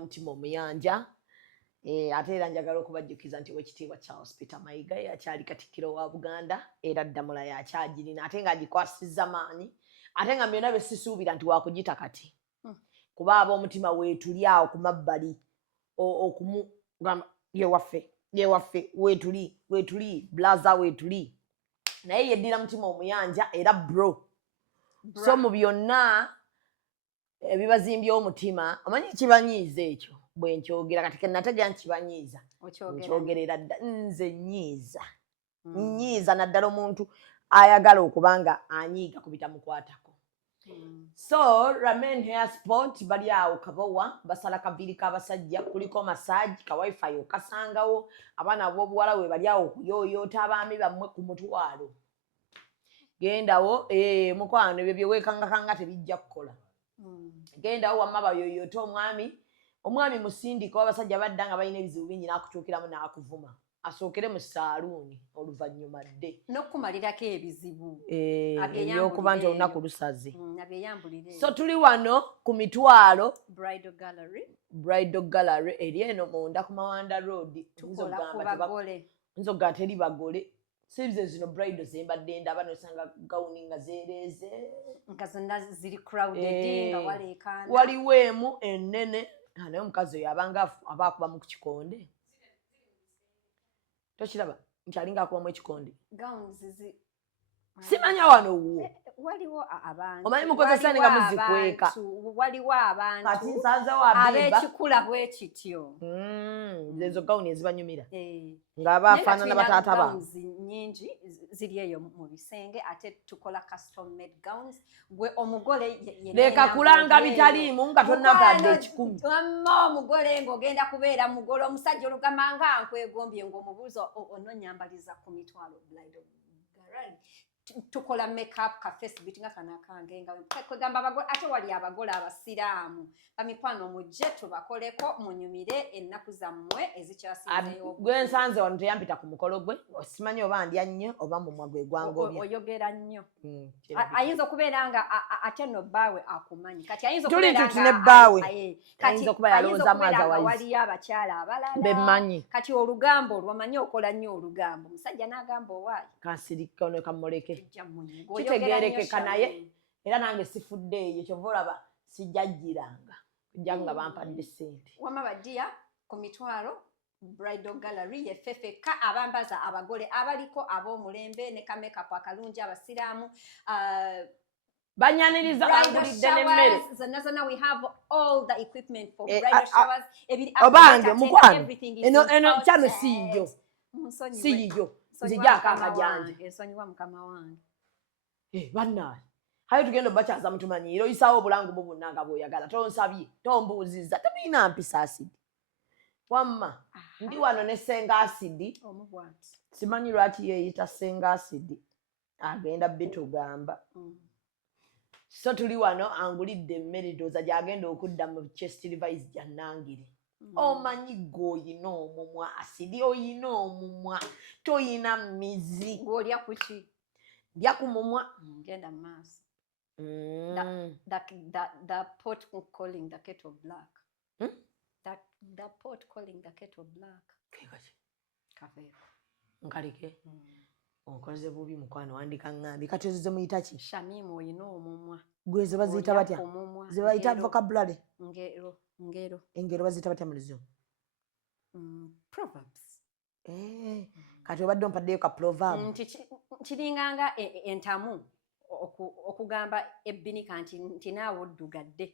mutima omuyanja ate era njagala okubajjukiza nti wekitiibwa Charles Peter Mayiga yakyali Katikkiro wa Buganda era Ddamula yakyagirina ate ng'agikwasizza maanyi ate nga byonna bye sisuubira nti wakugita kati kuba ab'omutima weetuli awo ku mabbali okumugamba yewaffe weetuli blaza weetuli naye yeddira mutima omuyanja era bro so mu byonna ebibazimbye omutima omanyi kibanyiiza ekyo bwe nkyogera kati kennategera nkibanyiiza nkyogerera dda nze nnyiiza naddala omuntu ayagala okuba nga anyiiga ku bitamukwatako so Ramen Hair Sport bali awo Kabowa basala kaviiri k'abasajja kuliko massage ka wifi okasangawo abaana ab'obuwala we bali awo okuyooyoota abaami bammwe ku mutwalo gendawo mukwano ebyo bye weekangakanga tebijja kukola gendawo wamma bayoyoota omwami musindika abasajja badda nga balina ebizibu bingi n'akutuukiramu n'akuvuma asookere mu saaluuni oluvannyuma dde n'okumalirako ebizibu ebyokuba nti olunaku lusaze so tuli wano ku mitwalo Bridal Gallery eri eno munda ku Mawanda Road nzogamba teri bagole size zino bridal zembadde ndaba nosanga gawuni nga zeereeze nga zonna ziri crowded nga waleekaana waliwo emu ennene naye omukazi oyo aba akuba mu kikonde tokiraba nti alinga akubamu ekikonde simanya wano wo waliwo abantu omanyi mukozesa nga muzikweka waliwo abantu kati nsanzewo ab'ekikula bwe kityo ezo gawuni ezibanyumira ng'abafaanana bataata baabwe nyingi ziri eyo mu bisenge ate tukola custom made gowns gwe omugole leka kulanga bitaliimu nga tonnabadde ekikumi omugole ng'ogenda kubeera mugole omusajja olugamba nga nkwegombye ng'omubuuza ononyambaliza ku mitwalo Bridal Gallery tukola makeup ka face beat nga kana kange nga kwegamba abagole ate wali abagole abasiraamu bamikwano mujje tubakoleko munyumire ennaku zammwe ezikyasinzeyo gwe nsanze wano teyampita ku mukolo gwe simanyi oba ndya nnyo oba mumwa gwe gwangobya oyogera nnyo ayinza okubeera nga ate no bbaawe akumanyi kati ayinza okubeera nga ne bbaawe ayinza okuba yalowooza mwaza wayizi waliyo abakyala abalala bemmanyi kati olugambo olwomanyi okola nnyo olugambo omusajja n'agamba owaayi kansirika ono kamuleke kitegeerekeka naye era nange sifuddeeyo kyova olaba sijjajjiranga kujja nga bampadde ssente wama bajjiya ku mitwalo Bridal Gallery yeffeffeka abambaza abagole abaliko ab'omulembe ne kamekapu akalungi abasiraamu banyaniriza bangulidde n'emmere zonna we have all the equipment for bridal showers obange mukwano eno kyano siiyo nzijjaako amajanja ensonyiwa mukama wange bannaaye hayo tugenda obakyaza mutumanyiira oyisaawo obulangu bwo bwonna nga bw'oyagala tonsabye tombuuzizza tebiina mpisa asidi wamma ndi wano ne senga asidi simanyi lwaki yeeyita senga asidi agenda bitugamba so tuli wano angulidde emmere ndowooza gy'agenda okudda mu chest revise gyannangire omanyi gweoyina omumwa asidi oyina omumwa toyina mizi gw'olya kuki ndya ku mumwa ngenda mu maaso the pot calling the kettle black the pot calling the kettle black kafeeko nkaleke onkoze bubi mukwano wandika ŋŋambi kati ezo ze muyita ki Shamimu oyina omumwa gwe ze baziyita batya ze bayita vocabulary engero baziyita batya mu Luzungu proverbs kati obadde ompaddeyo ka proverb kiringanga entamu okugamba ebbinika nti naawe oddugadde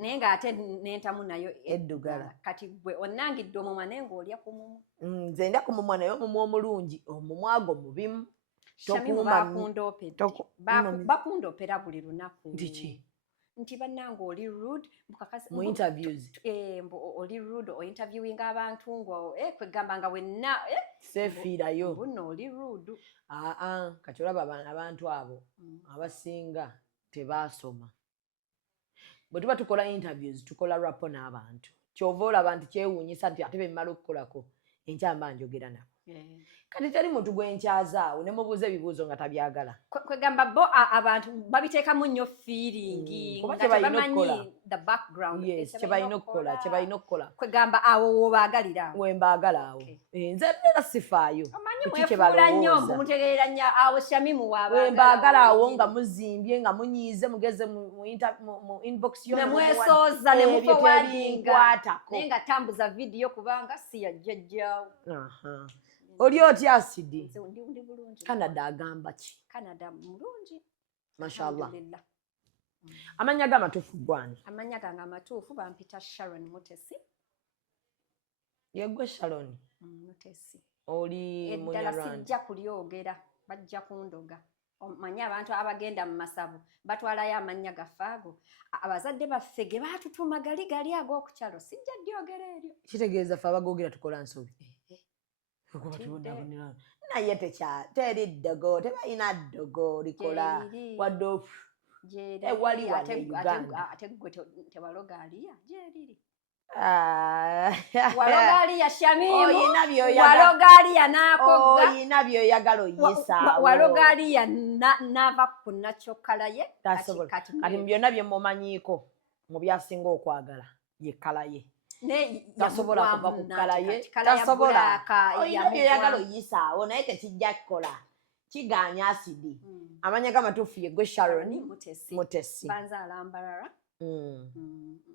naye ng'ate n'entamu nayo eddugala kati gwe onnangidde omumwa naye ng'olya ku mumwa nze ndya ku mumwa naye omumwa omulungi omumwa gwo mubimu bakundopera buli lunaku ndiki nti bannange oli rude mu interviews oli rude ointerviewinga abantu ngo kwegamba nga wenna sefiirayo buno oli rude kati olaba abantu abo abasinga tebaasoma bwe tuba tukola interviews tukola rapo n'abantu kyova olaba nti kyewuunyisa nti ate be mmala okukolako enkyamba njogera nabo kati teri muntu gwenkyazaawo ne mubuuza ebibuuzo nga tabyagala kwegamba bo abantu babiteekamu nnyo feeling kuba nga kyebalina tebamanyi the background kyebalina okukola kwegamba awo wobaagalira awo wembaagala awo nze era sifaayo omanyi mwefuula nnyo mutegeera nnyo awo Shamimu wembaagala awo nga muzimbye nga munyiize mugeze mu inbox yo nemwesooza nemufowadinga naye nga tambuza vidiyo kubanga si yajjajjaawo oli otya asidi ndi bulungi Canada agamba ki Canada mulungi mashallah amanya g'amatuufu gwani amanya gange amatuufu bampita Sharon Mutesi yegwe Sharon Mutesi oli eddala sijja kulyogera bajja kundoga omanyi abantu abagenda mu masabu batwalayo amannya gaffe ago abazadde baffe ge baatutuma gali ag'okukyalo sijja lyogera eryo kitegeeza ffe abagogera tukola nsobi naye teri ddogo tebalina ddogo likola wadde ewali wane Uganda ate gwe tewaloga aliya gyeriri waloga aliya Shamimu waloga aliya n'akogga oyina byoyagala oyisaawo waloga aliya n'ava ku nakyokala ye kati byonna bye mumanyiiko mu byasinga okwagala ye kala ye tasobola kuva ku kala ye tasobola oyina byoyagala oyisaawo naye tekijja kukola kiganya asidi amanya g'amatuufu ye gwe Sharon Mutesi banzaala Mbarara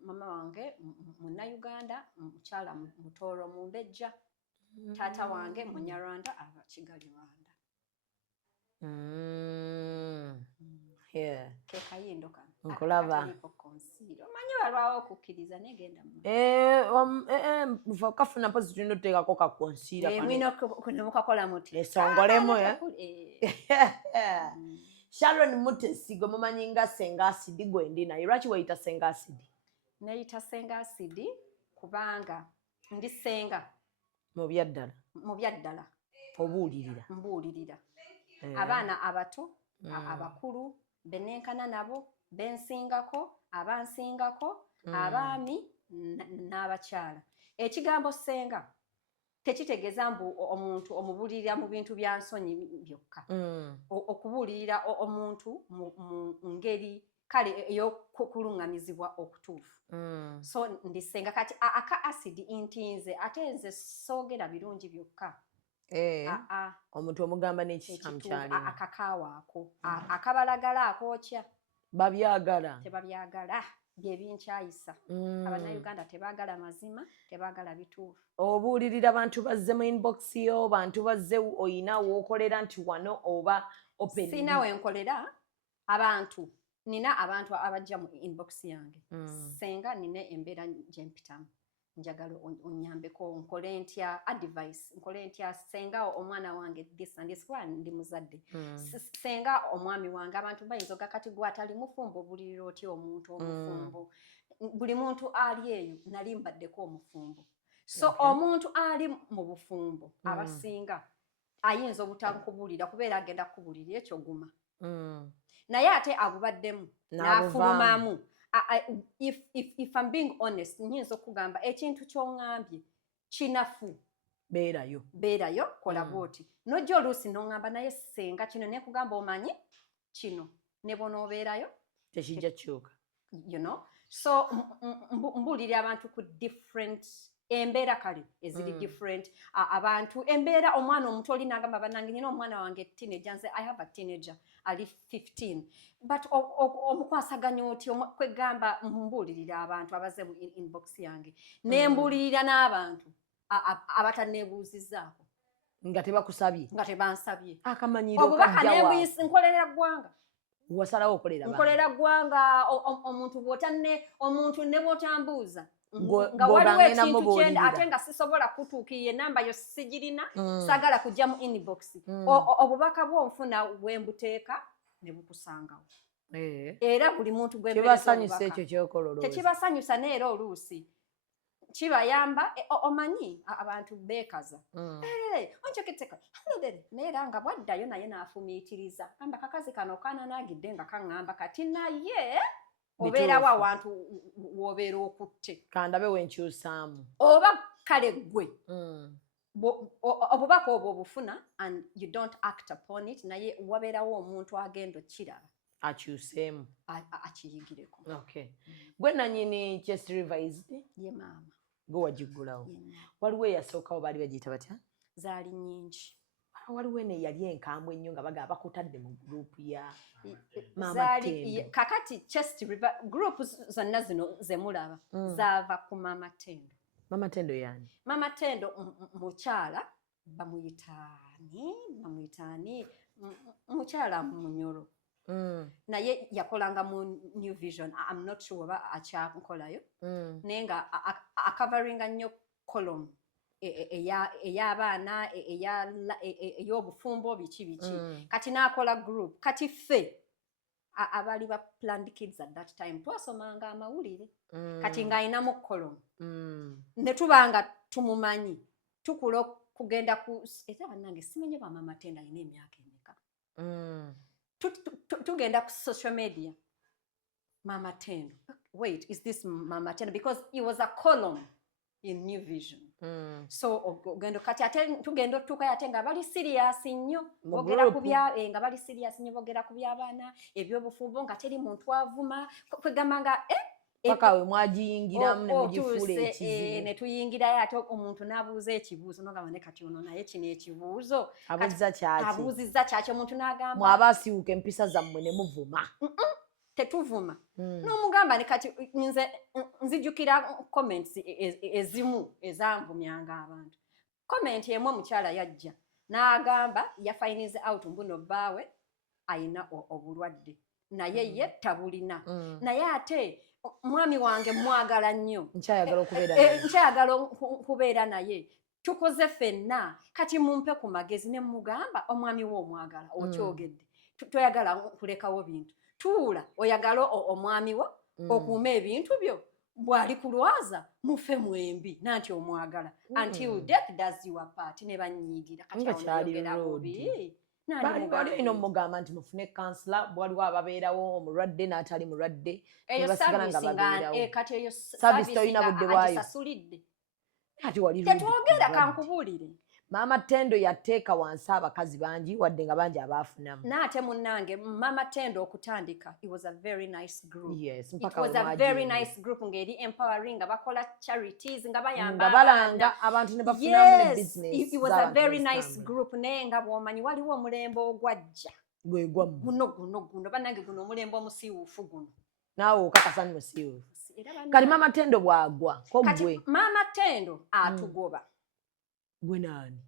mama wange Munnayuganda mukyala Mutooro Mumbejja taata wange Munyarwanda ava Kigali Rwanda kekayindo kano nkulaba omanyi balwawo okukkiriza negenda kafuna mpozi tulina otuteekako kakonsiira mukakola muti esongolemu Sharon Mutesi gwe mumanyi nga Senga Asidi gwendi naye lwaki weyita Senga Asidi neyita Senga Asidi kubanga ndi senga mu byaddala mbuulirira abaana abato abakulu benenkana nabo bensingako abansingako abaami n'abakyala ekigambo senga tekitegeeza mbu omuntu omubuulirira mu bintu bya nsonyi byokka okubuulirira omuntu mu ngeri kale ey'okuluŋŋamizibwa okutuufu so ndisenga kati aka asidi intinze ate nze soogera birungi byokka omuntu omugamba n'ekikyamu kyalina akakaawaako akabalagala akookya babyagala tebabyagala byebinkyayisa abannayuganda tebaagala mazima tebaagala bituufu obuulirira bantu bazze mu inbox yo bantu bazze oyina wookolera nti wano oba open sina wenkolera abantu nina abantu abajja mu inbox yange senga nina embeera gyempitamu njagala onyambeko nkole ntya advice nkole ntya senga omwana wange this and this one ndi muzadde senga omwami wange abantu bayinza ogakati gwatali mufumbo obulirira otya omuntu omufumbo buli muntu ali eyo nali mbaddeko omufumbo so omuntu ali mu bufumbo abasinga ayinza obutankubuulira kubeera agenda kukubuulira ekyo guma naye ate abubaddemu n'afulumamu if I'm being honest nyinza okugamba ekintu ky'oŋŋambye kinafu beerayo kola bwoti nojja oluusi n'oŋŋamba naye senga kino nekugamba omanyi kino ne bonoobeerayo tekijja kyuka so mbuulirira abantu ku different embeera kale eziri different abantu embeera omwana omuto oli n'agamba bannange nyina omwana wange teenager nze I have a teenager ali 15 but omukwasaganya oti kwegamba mbuulirira abantu abaze mu inbox yange nembuulirira n'abantu abatanneebuuzizaako nga tebakusabye nga tebansabye akamanyiro obubaka nkolera ggwanga wasalawo okolera nkolera ggwanga omuntu omuntu ne bw'otambuuza nga waliwo ekintu kyenda ate nga sisobola kutuukirira enamba yo sigirina saagala kujja mu inbox obubaka bw'onfuna bwe mbuteeka ne bukusangawo era buli muntu gwebasanyusa ekyo kyokololo tekibasanyusa neera oluusi kibayamba omanyi abantu beekaza onkyoketseka neera nga bwaddayo naye n'afumiitiriza gamba kakazi kano kananaagidde nga kaŋŋamba kati naye obeerawo awantu w'obeera okutte kandabe wenkyusaamu oba kale ggwe obubaka obwo obufuna and you don't act upon it naye wabeerawo omuntu agenda okiraba akyuseemu akiyigireko. Okay. Gwe nanyini Chest Revised ye maama gwe wagiggulawo waliwo eyasookawo baali bagiyita batya zaali nyingi waliwo ene yali enkambwe ennyo nga bagamba bakutadde mu gurupu ya kakati Chest group zonna zino zemulaba zaava ku Mama Tendo. Mama Tendo yani Mama Tendo mukyala bamuyitaani mukyala Munyoro naye yakolanga mu New Vision. I'm not sure oba akyakolayo naye nga akavaringa nnyo column ey'abaana ey'obufumbo biki kati n'akola group kati ffe abali ba planned kids at that time twasomanga amawulire kati ng'ayinamu column ne tubanga tumumanyi tukula kugenda ku era bannange simanyi ba Mama Tendo alina emyaka emeka tugenda ku social media Mama Tendo wait is this Mama Tendo because he was a column in New Vision. So ogendo kati ate tugendo tuka ate nga bali serious nnyo bogera kubya nga bali serious nnyo bogera kubya bana ebyobufumbo nga teri muntu avuma kwegamanga paka we mwagiyingiramu ne mugifule ekizibu ne tuyingirayo ate omuntu n'abuuza ekibuuzo n'ogamba kati ono naye kino ekibuuzo abuuzizza kyaki omuntu n'agamba mwaba asiwuka empisa zammwe ne muvuma tetuvuma n'omugamba ne kati nzijukira comments ezimu ezanvumyanga abantu. Comment emu omukyala yajja n'agamba yafayinize out mbuno bbaawe ayina obulwadde naye ye tabulina naye ate mwami wange mwagala nnyo nkyayagala okubeera naye tukoze ffenna kati mumpe ku magezi ne mugamba omwami we omwagala okyogedde toyagala kulekawo bintu tuula oyagala omwami wo okuuma ebintu byo bw'ali kulwaza mufe mwembi nanti omwagala until death does you apart ne banyiigira kati ayogera bubi bali ino mugamba nti mufune kansula bwaliwo ababeerawo omulwadde n'atali mulwadde basigala nga babeerawo kati eyo service toyina budde bwayo ati wali tetwogera kankubuulire Mama Tendo yateeka wansi abakazi bangi wadde nga bangi abaafunamu n'ate munnange Mama Tendo okutandika it was a very nice group. Yes, it was a very nice group ngeri empowering nga bakola charities nga bayamba balanga abantu ne bafunamu ne business. It was a very nice group naye nga bw'omanyi waliwo omulembe ogwajja gwe gwamu guno bannange guno omulembe omusiiwuufu guno naawe okakasa musiiwuufu kati Mama Tendo bw'agwa ko gwe Mama Tendo atugoba gwe nani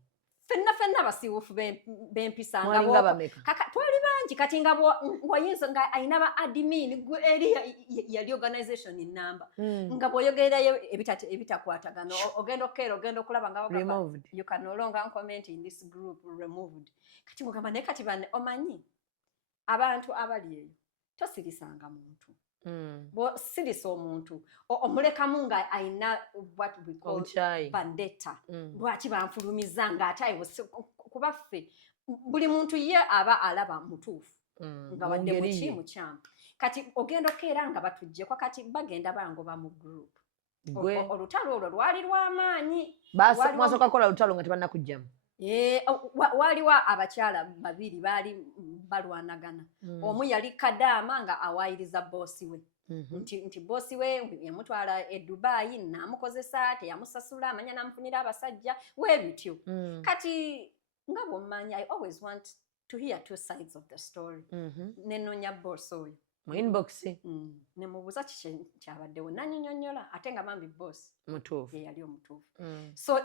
fenna basiiwuufu b'empisa twali bangi kati nga bw'oyinza nga ayina ba admin eri yali organization number nga bw'oyogererayo ebitakwatagana ogenda okukeera ogenda okulaba nga you can no longer comment in this group removed kati ngogamba naye kati banne omanyi abantu abali eyo tosirisanga muntu sirisa omuntu omulekamu nga ayina what we call vendetta lwaki banfulumiza nga ate kuba ffe buli muntu ye aba alaba mutuufu nga wadde muki mukyamu kati ogenda okukeera nga batuggyeko kati bagenda bangoba mu group olutalo olwo lwali lw'amaanyi mwasooka kukola lutalo nga tebannakugjamu waliwo abakyala babiri baali balwanagana omu yali Kadaama nga awaayiriza boosi we nti boosi we yamutwala e Dubai n'amukozesa teyamusasula amanya n'amufunira abasajja weebityo kati nga bw'omanyi I always want to hear two sides of the story nenoonya boosi oyo mu inbox ne mubuuza kiki kyabaddewo nannyonnyola ate nga bambi boosi mutuufu yali omutuufu so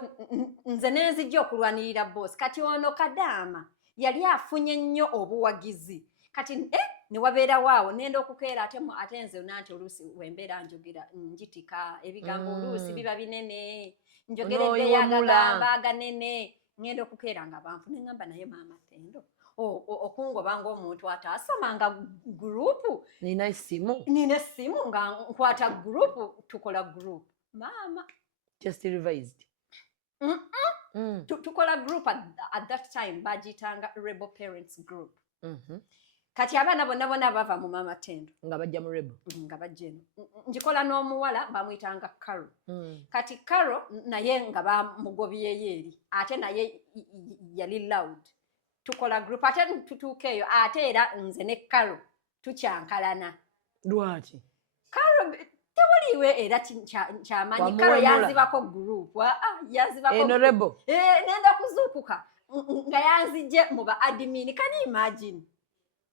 nze nenzijja okulwanirira boosi kati ono Kadaama yali afunye nnyo obuwagizi kati ne wabeerawo awo nenda okukeera ate nze nanti oluusi wembeera njogera njitika ebigambo oluusi biba binene njogera eddeyagagamba aganene ngenda okukeera nga banfune ngamba naye Mama Tendo okungoba ng'omuntu ataasomanga gurupu nina essimu nga nkwata gurupu tukola gurupu maama Chest Revised tukola group at that time bagitanga Rebel Parents Group kati abaana bonna bava mu Mama Tendo nga bajja mu Rebel nga bajja eno njikola n'omuwala bamuyitanga Carol mm. kati Carol naye nga bamugobyeyo eri ate naye yali loud tukola group ate tutuuka eyo ate era nze ne Carol tukyankalana lwaki Carol tewuliwe era kyamanyi Carol yanzibako group yanzibako eno Rebel nenda kuzuukuka nga yanzije mu ba admin can you imagine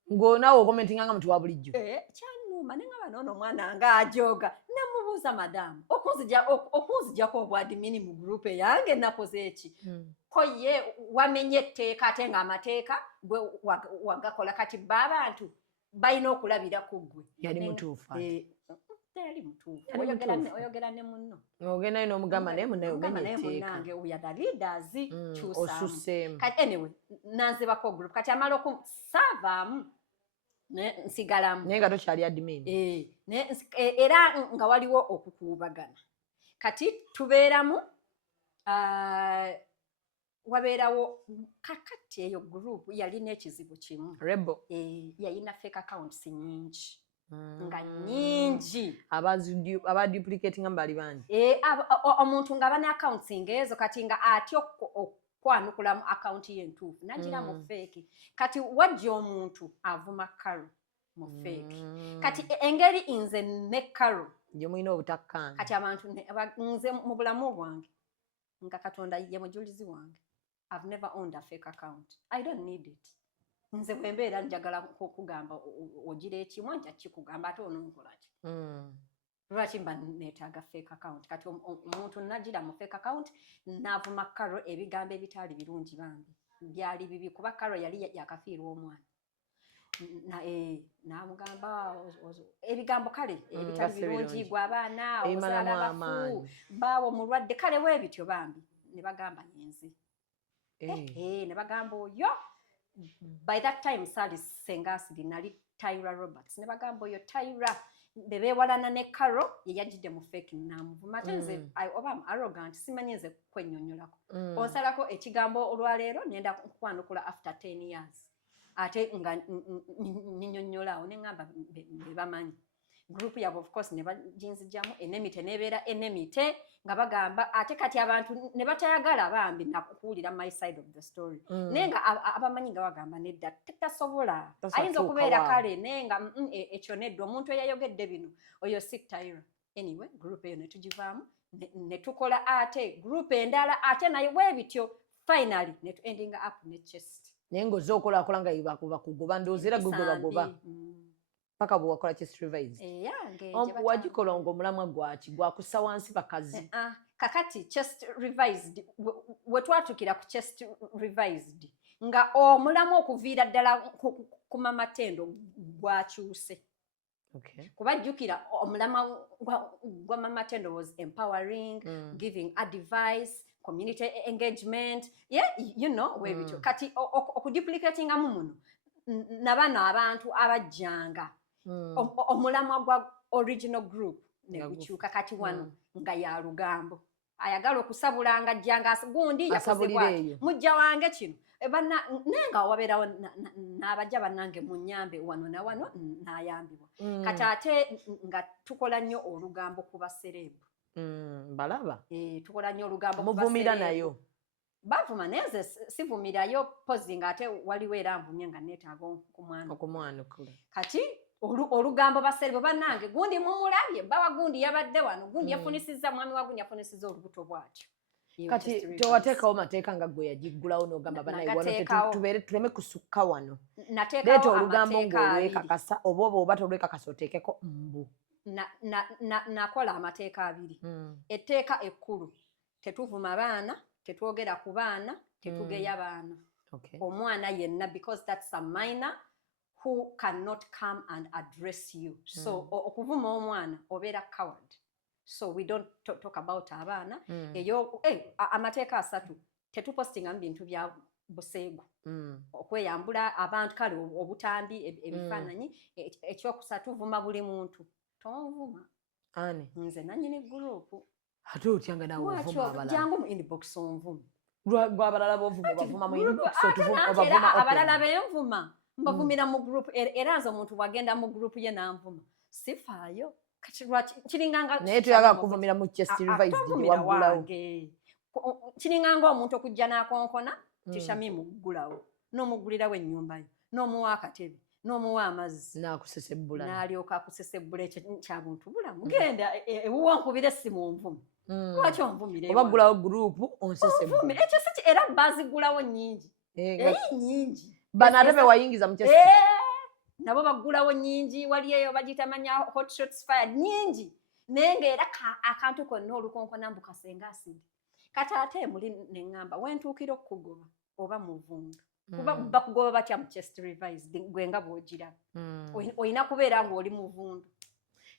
ng'onaawe okomentinga nga muntu wa bulijjo kyanuma ne nga bano omwana nga ajoga namubuuza madamu okunzijjako obwadimini mu gurupu eyange nakoze eki ko ye wamenye etteeka ate ng'amateeka gwe wagakola kati b'abantu balina okulabira ku ggwe yali mutuufu teyali mutuufu oyogera ne munno ogendayo n'omugamba naye munnaye munnange uyada leaders osusseemu kati anyway nanzibako gurupu kati amala okusaavaamu nsigalamu naye nga tokyali admin era nga waliwo okukuubagana kati tubeeramu wabeerawo kakati eyo gurupu yalina ekizibu kimu Rebel yalina fake accounts nyingi nga nyingi abaduplicatinga mbali bangi omuntu nga bana accounts ezo kati nga atya kwanukula mu account ye entuufu nagira mu fake kati wajja omuntu avuma Carol mu fake kati engeri nze ne Carol gye mulina obutakkaanya kati abantu nze mu bulamu bwange nga Katonda ye mujulizi wange I've never owned a fake account I don't need it nze bwe mbeera njagala kugamba ogira ekimu nja kikugamba ate ononkola ki lwaki mba neetaaga fake account kati omuntu nagira mu fake account naavuma Carol ebigambo ebitaali birungi bambi byali bibi kuba Carol yali yakafiirwa omwana namugamba ebigambo kale ebitaali birungi gwe abaana omuzaala bafu baawo mulwadde kale weebityo bambi ne bagamba nyenzi ne bagamba oyo by that time Sally Sengasiri nali Tyra Roberts ne bagamba oyo Tyra bebeewalana ne Carol ye yajjidde mu fake namuvuma ate nze oba am arrogant simanyi nze kwennyonnyolako onsalako ekigambo olwaleero nenda kukwanukula after 10 years ate nga nnyonnyolaawo ne ŋŋamba be bamanyi gurupu yabwe of course ne baginzijjamu enemite nebeera enemite nga bagamba ate kati abantu ne batayagala bambi nakuwulira my side of the story naye nga abamanyi nga bagamba nedda tetasobola ayinza okubeera kale naye nga ekyo nedda omuntu eyayogedde bino oyo si Tyra anyway gurupu eyo netugivaamu ne tukola ate gurupu endala ate naye weebityo finally ne tu ending up ne chest naye ng'ozze okolakola nga bakugoba ndowooza era gwe bagoba paka bwe wakola chest revise wagikola ng'omulamwa gwaki gwakussa wansi bakazi kakati chest revised we twatukira ku chest revised nga omulamwa okuviira ddala ku Mama Tendo gwakyuse kuba jjukira omulamwa gwa Mama Tendo was empowering giving advice community engagement you know weebityo kati okuduplicatingamu muno nabano abantu abajjanga omulamwa gwa original group ne gukyuka kati wano nga ya lugambo ayagala okusabulanga jjanga gundi yakoze bwati mujja wange kino nenga wabeerawo n'abajja bannange mu nnyambe wano na wano n'ayambibwa kati ate nga tukola nnyo olugambo ku baserebu balaba tukola nnyo olugambo muvumira nayo bavuma neze sivumirayo pozi nga ate waliwo era nvumye nga neetaaga okumwanukula kati olugambo baserebo bannange gundi mumulabye baba gundi yabadde wano gundi yafunisizza mwami wa gundi yafunisizza olubuto bwatyo kati tewateekawo mateeka nga gwe yagiggulawo n'ogamba banaye wano tubeere tuleme kusukka wano leeta olugambo ng'olwekakasa oba tolwekakasa oteekeko mbu nakola amateeka 2 etteeka ekkulu tetuvuma baana tetwogera ku baana tetugeya baana omwana yenna because that's a minor who cannot come and address you so okuvuma omwana obeera coward so we don't talk about abaana eyo amateeka 3 tetupostingamu bintu bya buseegu okweyambula abantu kale obutambi ebifaananyi ekyokusatu vuma buli muntu tonvuma nze nanyini gurupu ate otyanga nawe ovuma abalala jangu mu inbox onvuma gwabalala bovuma bavuma mu inbox abalala benvuma mbavumira mu group era nze omuntu wagenda mu group ye nanvuma sifaayo kati lwaki kiringanga naye tuyagala kuvumira mu chest revise waggulawo kiringanga omuntu okujja n'akonkona tishamimu ggulawo n'omugulirawo ennyumba yo n'omuwa akatebe n'omuwa amazzi n'akusesebbula n'alyoka akusesebbula ekyo kyabuntu bulamu genda ewuwa nkubira essimu nvume lwaki onvumire oba ggulawo gurupu onsesebbula ekyo si era bazigulawo nnyingi nnyingi bano ate bewayingiza mu chest nabo baggulawo nnyingi wali eyo bagiyita manya hot shots fired nnyingi naye ng'era akantu konna olukonkona mbu kasenga asidi kati ate muli neŋŋamba wentuukira okukugoba oba muvundu kuba bakugoba batya mu chest revised gwe nga bw'ogiraba olina kubeera ng'oli muvundu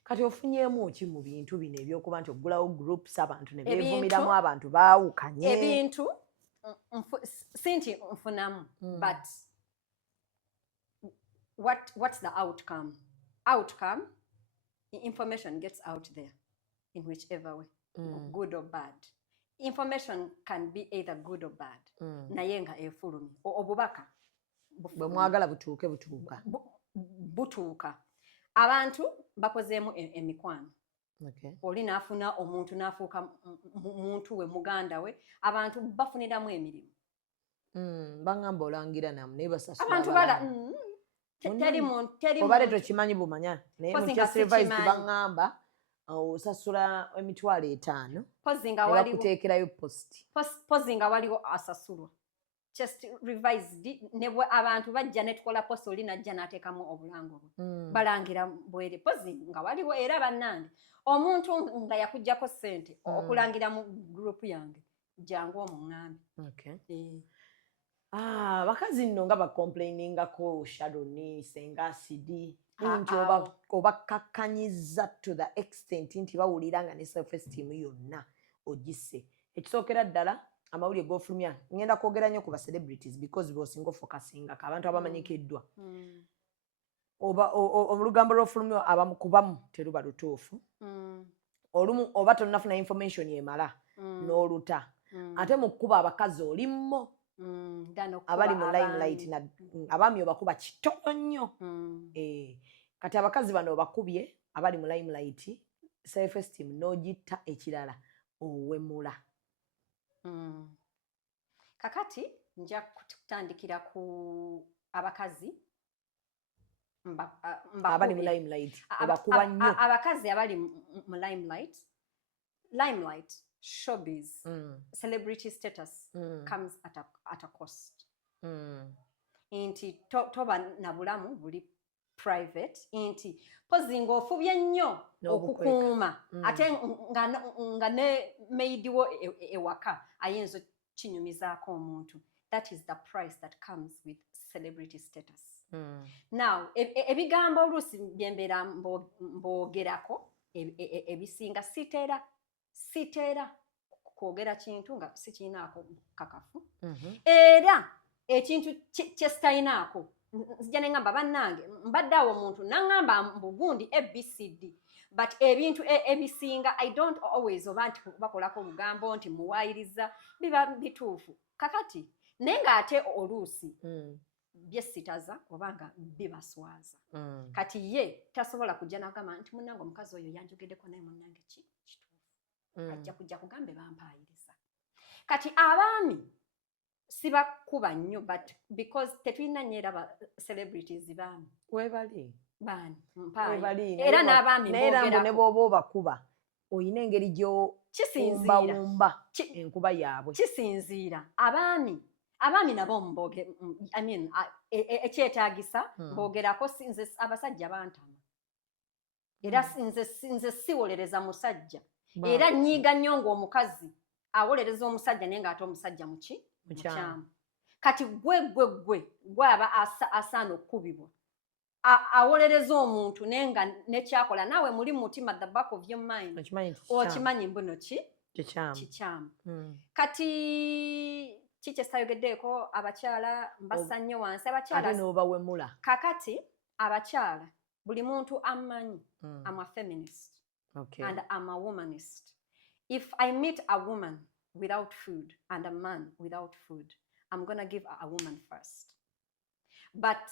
kati ofunyemu ki mu bintu bino ebyokuba nti oggulawo groups abantu ne beevumiramu abantu baawukanye ebintu si nti nfunamu but what's the outcome information gets out there in whichever way good or bad information can be either good or bad naye nga efulumye obubaka bwe mwagala butuuka abantu bakozeemu emikwano oli n'afuna omuntu n'afuuka muntu we muganda we abantu bafuniramu emirimu baŋŋamba olangira namu naye basasula abantu bala obale tokimanyi bumanya naye mu chest revise baŋŋamba osasula emitwalo 5 nebakuteekerayo pozi nga waliwo asasulwa chest revised ne bwe abantu bajja ne tukola posi oli najja n'ateekamu obulango bwe balangira bwere pozi nga waliwo era bannange omuntu nga yakuggyako ssente okulangira mu gurupu yange jangu omuŋŋambi bakazi nno nga bakomplainingako Sharon senga asidi nti obakakkanyiza to the extent nti bawulira nga ne self esteem yonna ogisse ekisookera ddala amawulire g'ofulumya ngenda kwogera nnyo ku ba celebrities because bosinga ofokasingako abantu abamanyikiddwa olugambo lw'ofulumya abamu kubamu teruba lutuufu olumu oba tonnafuna information emala n'oluta ate mu kkuba abakazi olimmo abali mu limelight abaami obakuba kitono nnyo kati abakazi bano obakubye abali mu limelight self esteem n'ogitta ekirala owemula kakati nja kutandikira ku abakazi abali mu limelight obakuba nnyo abakazi abali mu limelight showbiz celebrity status comes at a cost nti toba na bulamu buli private nti pozi ng'ofubye nnyo okukuuma ate nga ne maidiwo ewaka ayinza kinyumizaako omuntu that is the price that comes with celebrity status now ebigambo oluusi byembeera mboogerako ebisinga siteera kwogera kintu nga sikirinaako kakafu era ekintu kyesitayinaako nzija neŋŋamba bannange mbadde awo omuntu naŋŋamba mbugundi abcd but ebintu ebisinga I don't always oba nti bakolako olugambo nti muwaayiriza biba bituufu kakati naye ng'ate oluusi byesitaza oba nga bibaswaza kati ye tasobola kujja n'agamba nti munnange omukazi oyo yanjogeddeko naye munnange kituufu ajja kujja kugambe bampaayiriza kati abaami sibakuba nnyo but because tetulina nnyo era ba celebrities baami webali baani mpaayi era n'abaami naye ne bw'oba obakuba oyina engeri gy'owumbawumba enkuba yaabwe kisinziira abaami nabo mboge I mean ekyetaagisa mbogerako nze abasajja bantama era nze siwolereza musajja era nnyiiga nnyo ng'omukazi awolereza omusajja naye ng'ate omusajja mukyamu kati gwe aba asaana okukubibwa awolereza omuntu naye nga nekyakola naawe muli mutima the back of your mind okimanyi mbuno kikyamu kati kikyesayogeddeeko abakyala mbassa nnyo wansi abakyala n'obawemula kakati abakyala buli muntu amanyi I'm a feminist and I'm a womanist. If I meet a woman without food and a man without food, I'm going to give a woman first. But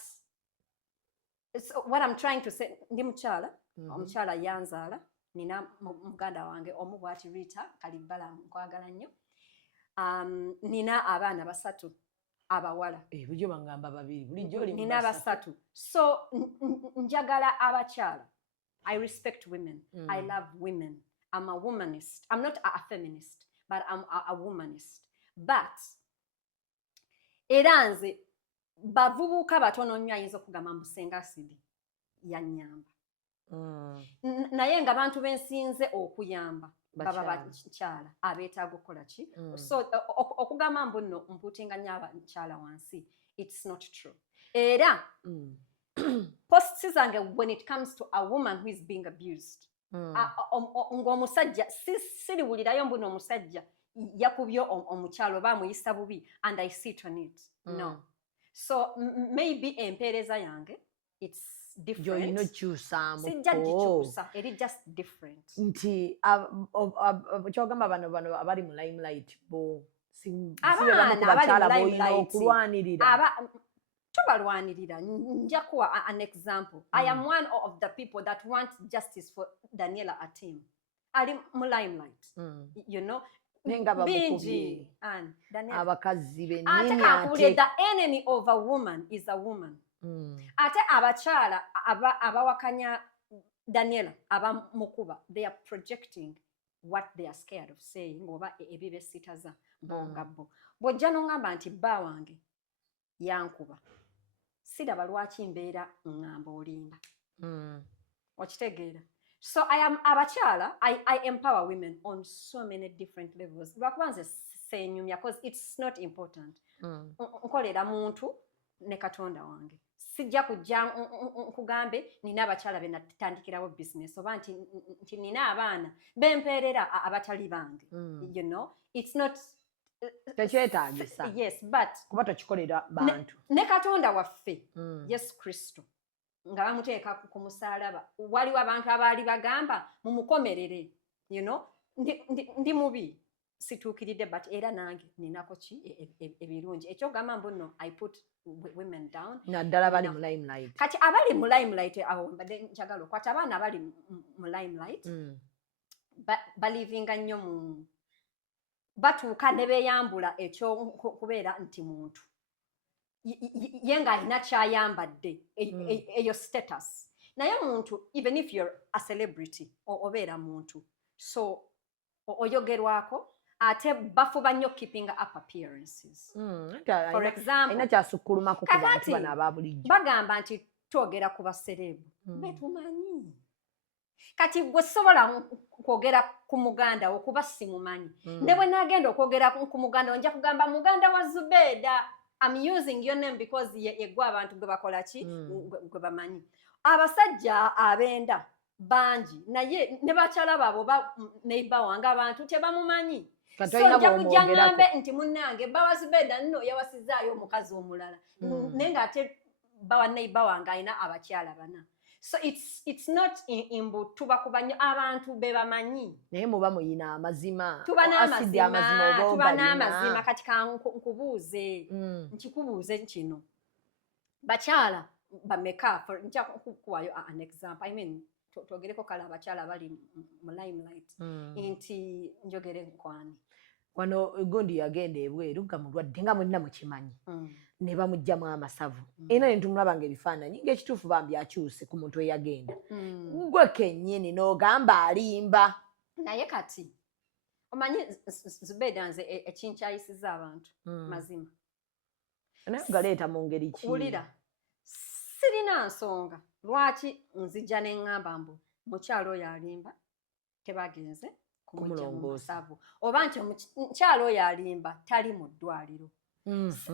So what I'm trying to say, ndi mukyala, omukyala yanzaala, nina muganda wange omu bw'ati Rita Kalibbala nkwagala nnyo. Nina abaana 3 abawala. Bulijjo bangamba 2 bulijjo oli nina 3. So njagala abakyala. I respect women. I love women. I'm a womanist. I'm not a feminist, but I'm a womanist. But era nze bavubuka batono nnyo ayinza okugamba mbusenga asidi yannyamba. Naye nga bantu bensinze okuyamba baba bakyala abeetaaga okukola ki. So okugamba mbu nno mpuutinga nnyo abakyala wansi, it's not true. Era posts zange when it comes to a woman who is being abused, ng'omusajja siriwulirayo mbu n'omusajja yakubye omukyalo bamuyisa bubi and I sit on it. No. So maybe empeereza yange it's different. You're not choosing. Sijja gikyusa, it just different. Nti kyogamba bano abali mu limelight bo tubalwanirira. Nja kuwa an example. I am one of the people that want justice for Daniela Atim. Ali mu limelight. You know, bingi and abakazi benini ate the enemy of a woman is a woman. Ate abakyala abawakanya Daniela abamukuba, they are projecting what they are scared of saying oba ebibe sitaza bongabo. Bw'ojja n'ongamba nti bba wange yankuba, siraba lwaki mbeera ngamba olimba. Okitegeera? So I am abakyala, I empower women on so many different levels. Lwakubanze senyumya because it's not important. Nkolera muntu ne Katonda wange. Sijja kujja nkugambe nina abakyala be natandikirawo business oba nti nina abaana bempeerera abatali bange. You know, it's not tekyetaagisa. Yes, but kuba tokikolera bantu. Ne Katonda waffe Yesu Kristo nga bamuteeka ku musaalaba, waliwo abantu abaali bagamba mumukomerere. You know, ndi mubi situukiridde, but era nange ninako ki ebirungi. Ekyogamba mbu nno I put women down. Naddala bali mu limelight. Kati abali mu limelight awo mbadde njagala okwata abaana abali mu limelight balivinga nnyo mu batuuka ne beeyambula ekyo kubeera nti muntu ye ng'alina kyayambadde eyo status. Naye muntu, even if you're a celebrity obeera muntu, so oyogerwako ate bafuba nnyo keeping up appearances. For example, ina kyasukkulumako ku bantu bano ababulijjo bagamba nti twogera ku baserebu betumanyi. Kati gwe sobola kwogera ku muganda wo kuba simumanyi. Ne bwe nagenda okwogera ku muganda nja kugamba muganda wa Zubeda. I'm using your name because yegwa abantu gwe bakola ki gwe bamanyi. Abasajja abenda bangi naye ne bakyala babo ba neighbor wange abantu tebamumanyi. So nja kujja ngambe nti munnange bawa Zubeda nno yawasizaayo omukazi omulala. Nenga ate bawa neighbor wange alina abakyala bana. So it's not imbu tubakubanyo abantu bebamanyi. Naye muba muyina amazima. Tuba n'amazima kati nkubuuze. Nkikubuuze kino. Bakyala bameka, nja kukuwayo an example. I mean, twogereko kala abakyala bali mu limelight. Nti njogere nkwani. Wano Gundi yagenda ebweru nga mulwadde nga mwenna mukimanyi. Ne bamugjamu amasavu. Era ne tumulaba ng'ebifaananyi ng'ekituufu bambi akyuse ku muntu eyagenda. Gwe kennyini n'ogamba alimba. Naye kati omanyi Zubeda nze ekinkyayisiza abantu mazima. Naye galeeta mu ngeri ki? Wulira, sirina nsonga lwaki nzijja ne ŋŋamba mbu mukyalo oyo alimba tebagenze kumugya mu masavu oba nti mukyalo oyo alimba tali mu ddwaliro.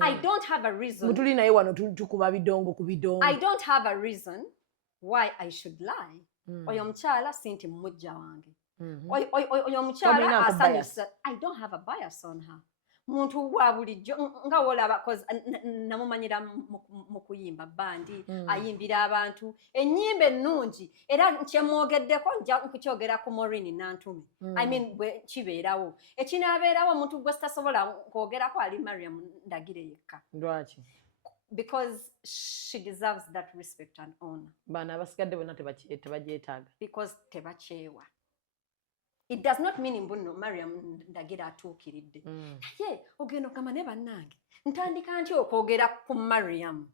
I don't have a reason. Mutuli naye wano tukuba bidongo ku bidongo. I don't have a reason why I should lie. Oyo mukyala sinti mujja wange. Oyo mukyala asanyusa. I don't have a bias on her. Muntu wa bulijjo nga wolaba cause namumanyira mu kuyimba bandi ayimbira abantu ennyimba ennungi era kyemwogeddeko nja kukyogera ku Maureen Nantumi. I mean bwe kibeerawo ekinaabeerawo omuntu gwe sitasobola kwogerako ali Mariam Ndagire yekka. Lwaki? because she deserves that respect and honor. Bana abasigadde bonna tebagyetaaga. Because tebakyewa. It does not mean mbuno Mariam ndagira atuukiridde. Ye ogenda okugamba ne bannange ntandika ntya okwogera ku Mariam.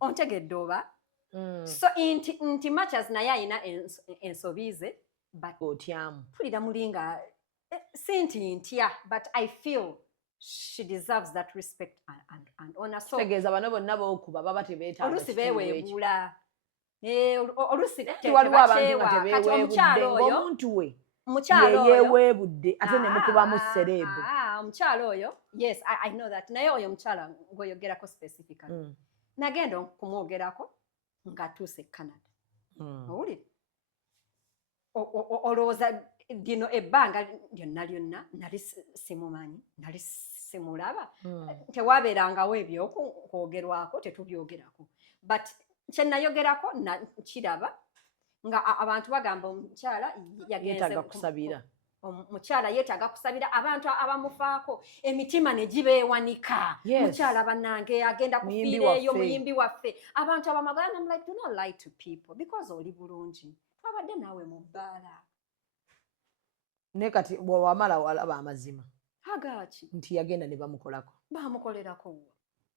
Ontegedde oba? So inti much as naye ayina ensobi ze but otyamu mpulira mulinga sinti ntya but I feel she deserves that respect and honor. So tegeeza bano bonna b'okuba baba tebeetaaga olusi beeweebula. Olusi waliwo abantu nga kati omukyalo oyo omuntu we omukyalo yeeweebudde ate ne mukubamu sereebu. Omukyalo oyo yes I know that naye oyo omukyala ng'oyogerako specifically nagenda kumwogerako ng'atuuse e Canada. Owulira olowooza lino ebbanga lyonna nali simumanyi nali simulaba tewaabeerangawo ebyokwogerwako tetubyogerako but kye nayogerako kiraba nga abantu bagamba omukyala yagenze kusabira. Omukyala yeetaaga kusabira abantu abamufaako emitima ne gibeewanika. Mukyala bannange agenda kufiira eyo muyimbi waffe abantu abamagana. I'm like, do not lie to people because oli bulungi twabadde naawe mu bbaala. Ne kati bw'owamala walaba amazima agaki nti yagenda ne bamukolako. Bamukolerako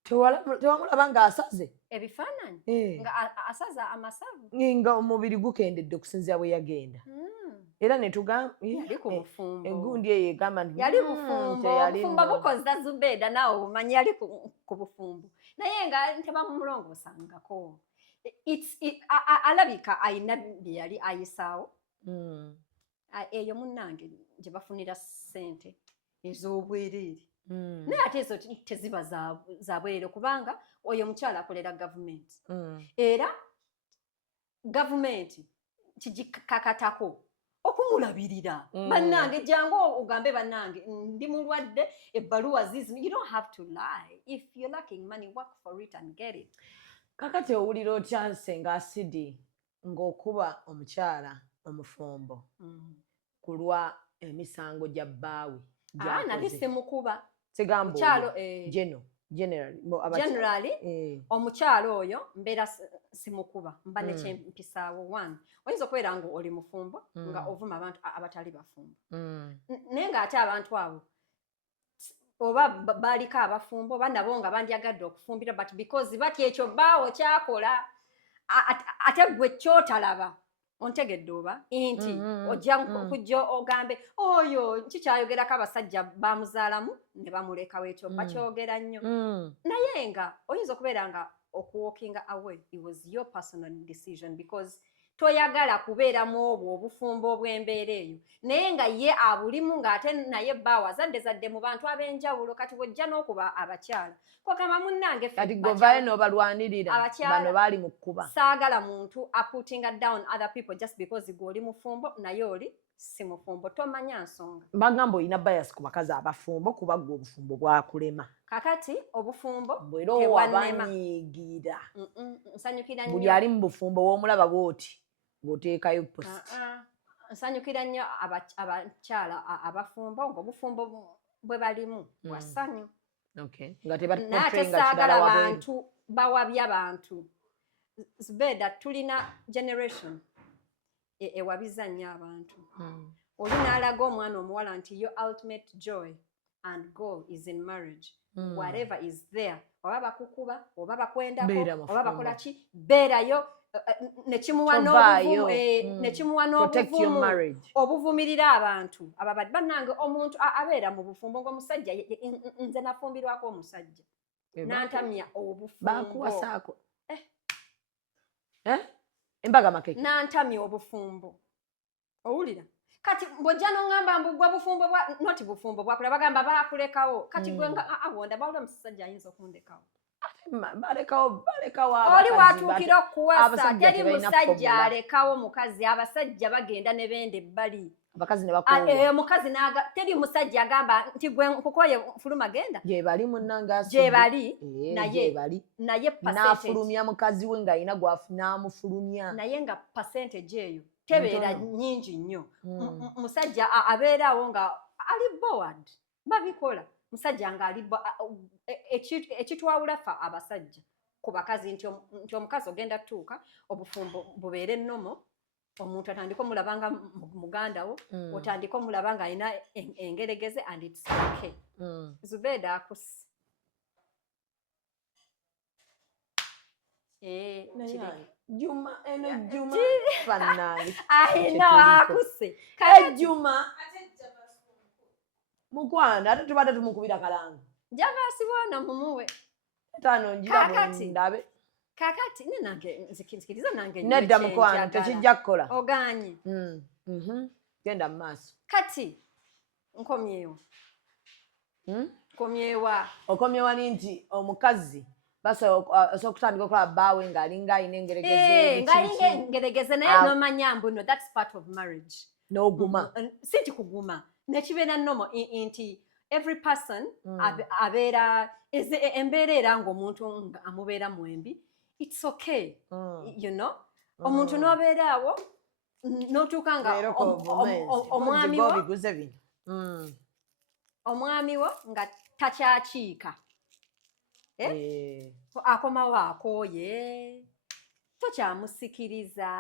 tewamulaba ng'asaze ebifaananyi nga asaza amasavu nga omubiri gukendedde okusinziira bwe yagenda. Era ne tugamba yali ku bufumbo. Egundi eyo egamba nti yali bufumbo. Obufumbo bukozza Zubeeda naawe obumanyi yali ku bufumbo naye nga tebamulongoosangako. Alabika ayina bye yali ayisaawo. Eyo munnange gye bafunira ssente ez'obwereere. Naye ate ezo teziba za bwereere kubanga oyo omukyala akolera gavumenti. Era gavumenti kigikakatako okumulabirira. Bannange jangu ogambe bannange ndi mulwadde ebbaluwa zizi. You don't have to lie. If you're lacking money, work for it and get it. Kakati owulira otya Senga Asidi ng'okuba omukyala omufumbo kulwa emisango gya bbaawe gy'akoze? Nali simukuba. Mukyalo generally omukyalo oyo mbeera simukuba mba nekyempisaawo. One oyinza okubeera nga oli mufumbo nga ovuma abantu abatali bafumbo naye ng'ate abantu abo oba baaliko abafumbo oba nabo nga bandyagadde okufumbira but because batya ekyo bbaawo kyakola ate gwe kyotalaba. Ontegedde oba nti ojja kujja ogambe oyo kikyayogerako abasajja bamuzaalamu ne bamulekawo ekyo bakyogera nnyo. Naye nga oyinza okubeera nga okuwalkinga away it was your personal decision because toyagala kubeeramu obwo obufumbo obw'embeera eyo naye nga ye abulimu ng'ate naye bbaawe azadde mu bantu ab'enjawulo. Kati bw'ojja n'okuba abakyala kwagamba munnange kati govayo n'obalwanirira bano baali mu kkuba. Saagala muntu aputtinga down other people just because gw'oli mufumbo naye oli si mufumbo tomanya nsonga. Bagamba olina bias ku bakazi abafumbo kuba gwe obufumbo bwakulema. Kakati obufumbo bwera owabanyiigira nsanyukira nnyo buli ali mu bufumbo w'omulaba bw'oti ng'oteekayo post. Nsanyukira nnyo abakyala abafumbo ng'obufumbo bwe balimu bwa ssanyu. Naate saagala abantu bawabya abantu. Zubeeda tulina generation ewabiza nnyo abantu. Oli n'alaga omwana omuwala nti your ultimate joy and goal is in marriage. Whatever is there oba bakukuba oba bakwendako oba bakola ki beerayo nekimuwa n'obuvumu obuvumirira abantu ababadde bannange omuntu abeera mu bufumbo ng'omusajja nze nafumbirwako omusajja n'antamya obufumbo bakuwasaako embaga makeke n'antamya obufumbo. Owulira kati bw'ojja n'oŋŋamba mbugwa bufumbo noti bufumbo bwakula bagamba baakulekawo kati gwe nga awonda bawula omusajja ayinza okundekawo. balekawo oli watuukira okuwasa teri musajja alekawo mukazi. Abasajja bagenda ne benda ebbali abakazi ne bakowa mukazi teri musajja agamba nti gwe nkukoye fuluma genda gye bali munnanga gye bali naye n'afulumya mukazi we ng'alina n'amufulumya naye nga percentage eyo tebeera nnyingi nnyo. Musajja abeerawo nga ali bored babikola. Musajja ng'ali ekitwawula ffe abasajja ku bakazi nti omukazi ogenda tuuka obufumbo bubeere ennomo omuntu atandika omulabanga muganda wo otandika omulabanga alina engeregeze and it's okay. Zubeda akusi Juma fanali akuse Juma mukwana ate tubadde tumukubira kalanga Javasi bwana mumuwe tano njira ndabe kakati nange nzikiriza nange nedda mukwana tekijja kukola oganye genda maaso kati nkomyewo komyewa okomyewa nti omukazi basa okutandika okola baawe ng'alinga alina engeregeze ng'alinga engeregeze naye nomanya mbuno that's part of marriage n'oguma si kuguma nekibeera nomo nti every person abeera embeera era ng'omuntu amubeera mwembi it's okay you know omuntu n'obeeraawo n'otuuka nga omwami wo nga takyakiika akomawo akooye tokyamusikiriza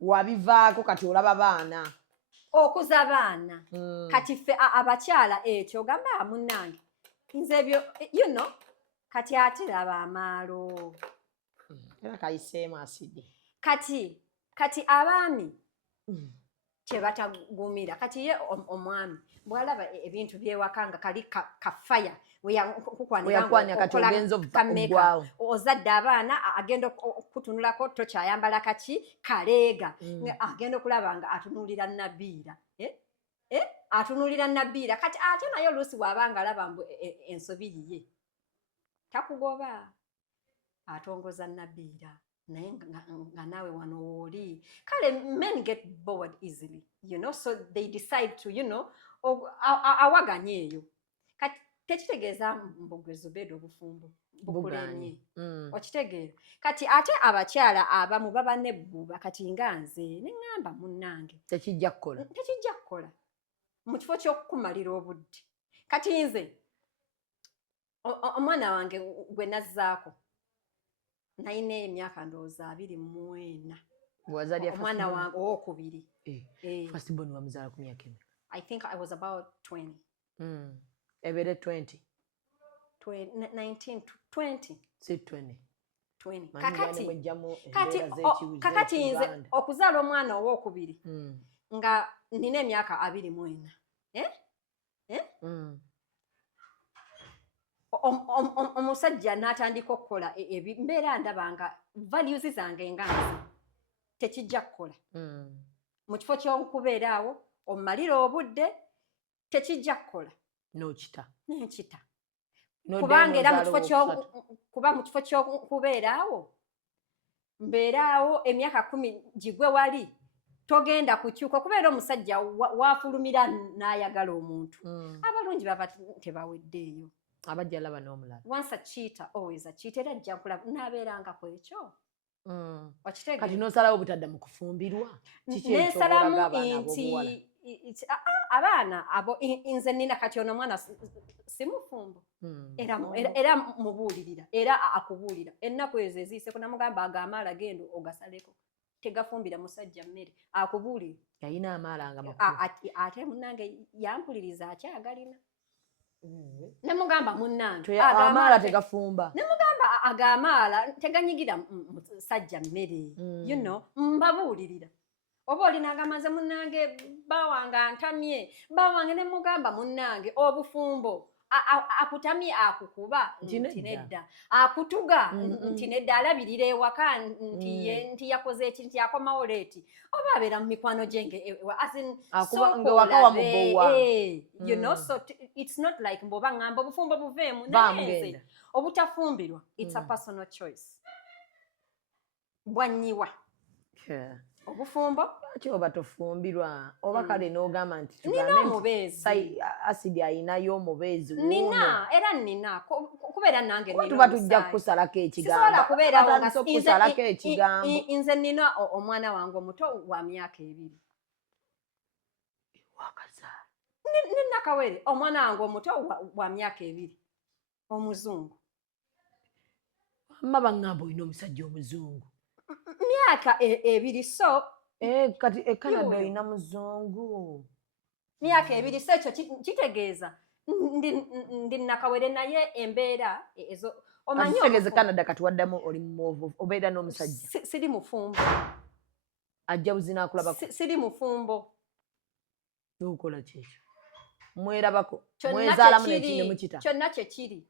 wabivaako kati olaba baana okuza baana kati ffe abakyala ekyo gamba munnange nze ebyo you know kati ate laba amaalo era kayiseemu asidi kati abaami kyebatagumira kati ye omwami bwalaba ebintu byewaka nga kali kafaya weyakukwanira ozadde abaana agenda okutunulako tokyayambala kaki kaleega agenda okulaba nga atunulira nabbiira atunulira nabbiira kati ate naye oluusi bw'abanga alaba mbu ensobi yiye takugoba atongoza nabbiira naye nga naawe wano wooli kale men get bored easily you know so they decide to you know awaganya eyo kati tekitegeeza mbugwe Zubeda obufumbo bukulemye okitegeera kati ate abakyala abamu baba nebbuba kati nga nze neŋŋamba munnange tekijja kukola mu kifo ky'okukumalira obudde kati nze omwana wange gwe nazzaako nalina emyaka ndowooza 24 omwana wange owokubiri firstborn wamuzaala ku myaka emu I think I was about 20 ebere 20 19 20 si 20 kakati nze okuzaala omwana owokubiri nga nina emyaka 24 omusajja n'atandika okukola mbeera ndaba nga values zange nga nze tekijja kukola mu kifo ky'okubeeraawo omumalira obudde tekijja kukola nenkita kubanga era mu kifo ky'okubeeraawo mbeeraawo emyaka 10 gigwe wali togenda kukyuka okubeera omusajja wafulumira n'ayagala omuntu abalungi baba tebaweddeeyo abajja laba n'omulala once a cheater always a cheater era ajja kulaba n'abeeranga ku ekyo kati n'osalawo obutadda mu kufumbirwa n'esalamu nti abaana abo nze nina kati ono mwana simufumbo era mubuulirira era akubuulira ennaku ezo eziiseko namugamba agamaala agenda ogasaleko tegafumbira musajja mmere akubuulira yalina amaala nga makulu ate munnange yampuliriza akyagalina nemugamba munnange amaala tegafumba nemugamba agamaala teganyigira musajja mmere you know mbabuulirira oba olina agamaze munnange bawange antamye bawange nemugamba munnange obufumbo akutamye akukuba nti nedda akutuga nti nedda alabirira ewaka nti yakoze eki nti akomawo leeti oba abeera mu mikwano gyenge you know so it's not like mboba ngamba obufumbo buveemu nayenze obutafumbirwa it's a personal choice bwanyiwa obufumbo kyoba tofumbirwa oba kale n'ogamba nti nina omubeezi asidi ayinayo omubeezi nina era nina kubeera nange tuba tujja kukusalako ekigambo nze nina omwana wange omuto wa myaka 2 nina kawere omwana wange omuto wa myaka 2 omuzungu Amma bangamba olina omusajja omuzungu. Myaka ebiri so. Kati Canada olina muzungu. Myaka ebiri so ekyo kitegeeza ndi nakawere naye embeera ezo omanyi kitegeeza Canada kati waddamu oli muvu obeera n'omusajja. Siri mufumbo. Ajja buzina akulabako. Siri mufumbo. N'okola kyekyo. Mwerabako. Mwezaalamu n'ekine mukita. Kyonna kye kiri.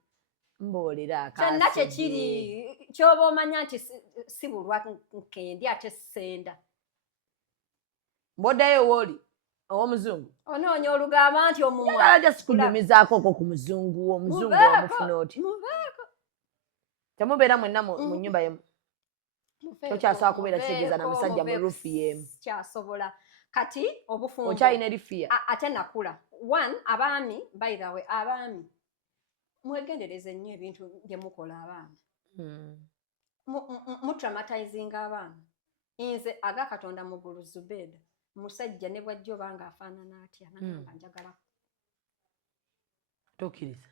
Mboolera akaasi. Kyonna kye kiri. Ky'oba omanya nti si bulwa nkendi ate senda. Mboddayo wooli ow'omuzungu. Onoonya olugamba nti omumwa. Yagala just kudumizaako okwo ku muzungu. Omuzungu omufuna oti. Mubeeko. Temubeera mwenna mu nnyumba yemu. Tokyasobola kubeera kitegeeza na musajja mu ruufu y'emu. Kyasobola. Kati obufumbo. Okyalina erifiya. Ate nakula. One, abaami, by the way, abaami. Mwegendereze nnyo ebintu bye mukola abaana. Mutraumatizinga abaana. Nze aga Katonda Mugulu Zubeda. Musajja ne bwajja obanga afaanana atya nagamba njagala. Tokkiriza.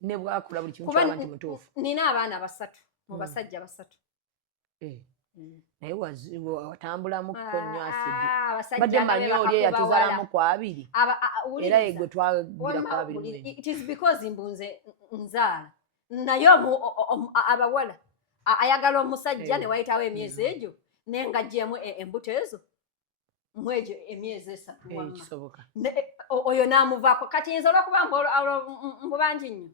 Ne bwakula buli kimu ky'abantu mutuufu. Nina abaana basatu. Mu basajja basatu. Naye watambulamuko nnyo asidi. Abasajja badde manyi oli eyatuzaalamu ku 2. Era ye gwe twagira ku 2. It is because mbunze nzaala. Naye abawala ayagala omusajja ne wayitawo emyezi egyo n'engaggyemu embuto ezo mwejo emyezi 3 wamma. Kisoboka. Oyo n'amuvaako kati nze olw'okuba mbubangi nnyo.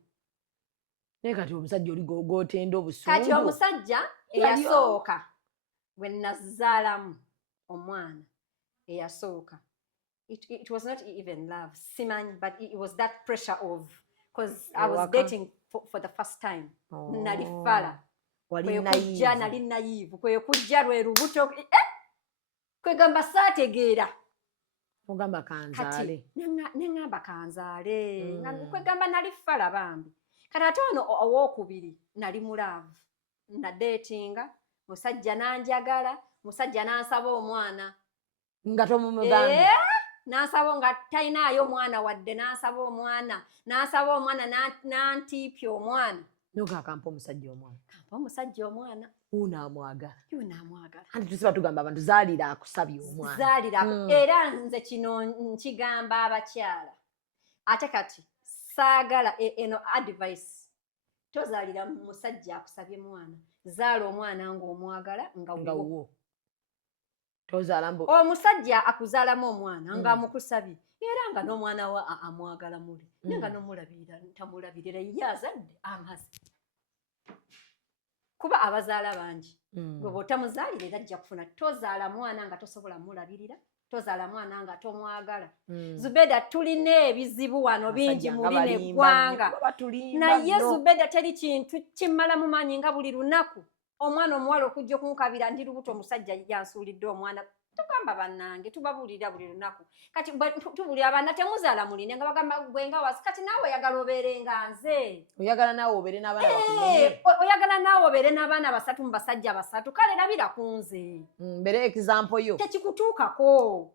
Naye kati omusajja oli gw'otenda obusungu. Kati omusajja eyasooka bwe nazaalamu omwana eyasooka. It was not even love, simanyi, but it was that pressure of, because I was dating for the first time. Nali fala. Wali naive. Nali naive. Kwe kujja lwe lubuto. Kwe gamba saategeera. Ogamba kanzaale. Nengamba kanzaale. Kwe gamba nali fala bambi. Kati ate ono owookubiri nali mulaavu. Na datinga. Musajja nanjagala. Musajja nansaba omwana. Nga tomumugamba. Nansaba nga talinayo omwana wadde nansaba omwana. Nansaba omwana nantiipya omwana. Noga akampa omusajja omwana. Kampa omusajja omwana. Unaamwagala. Yunaamwagala. Anti tusiba tugamba abantu zaalira akusabye omwana. Zaalira. Era nze kino nkigamba abakyala. Ate kati saagala eno advice. Tozaalira musajja akusabye mwana. Zaala omwana ng'omwagala nga wuwo. Tozaala mbu. Omusajja akuzaalamu omwana nga amukusabye. Era nga n'omwana wa amwagala muli. Nenga n'omulabirira tamulabirira ye azadde amaze. Kuba abazaala bangi. Gwe bw'otamuzaalira era ajja kufuna. Tozaala mwana nga tosobola mulabirira. Tozaala mwana nga tomwagala. Zubeda tulina ebizibu wano bingi mu lino eggwanga. Naye Zubeda teri kintu kimala mu maanyi nga buli lunaku. Omwana omuwala okujja okumukabira ndi lubuto omusajja yansuulidde omwana. Tugamba bannange tubabuulira buli lunaku. Kati tubuli abaana temuzaala muline nga bagamba gwenga wasi kati naawe oyagala obeerenga nze. Oyagala naawe obeere n'abaana bakumenye. Oyagala naawe obeere n'abaana basatu mu basajja basatu. Kale labira ku nze. Mbere example yo. Tekikutuukako.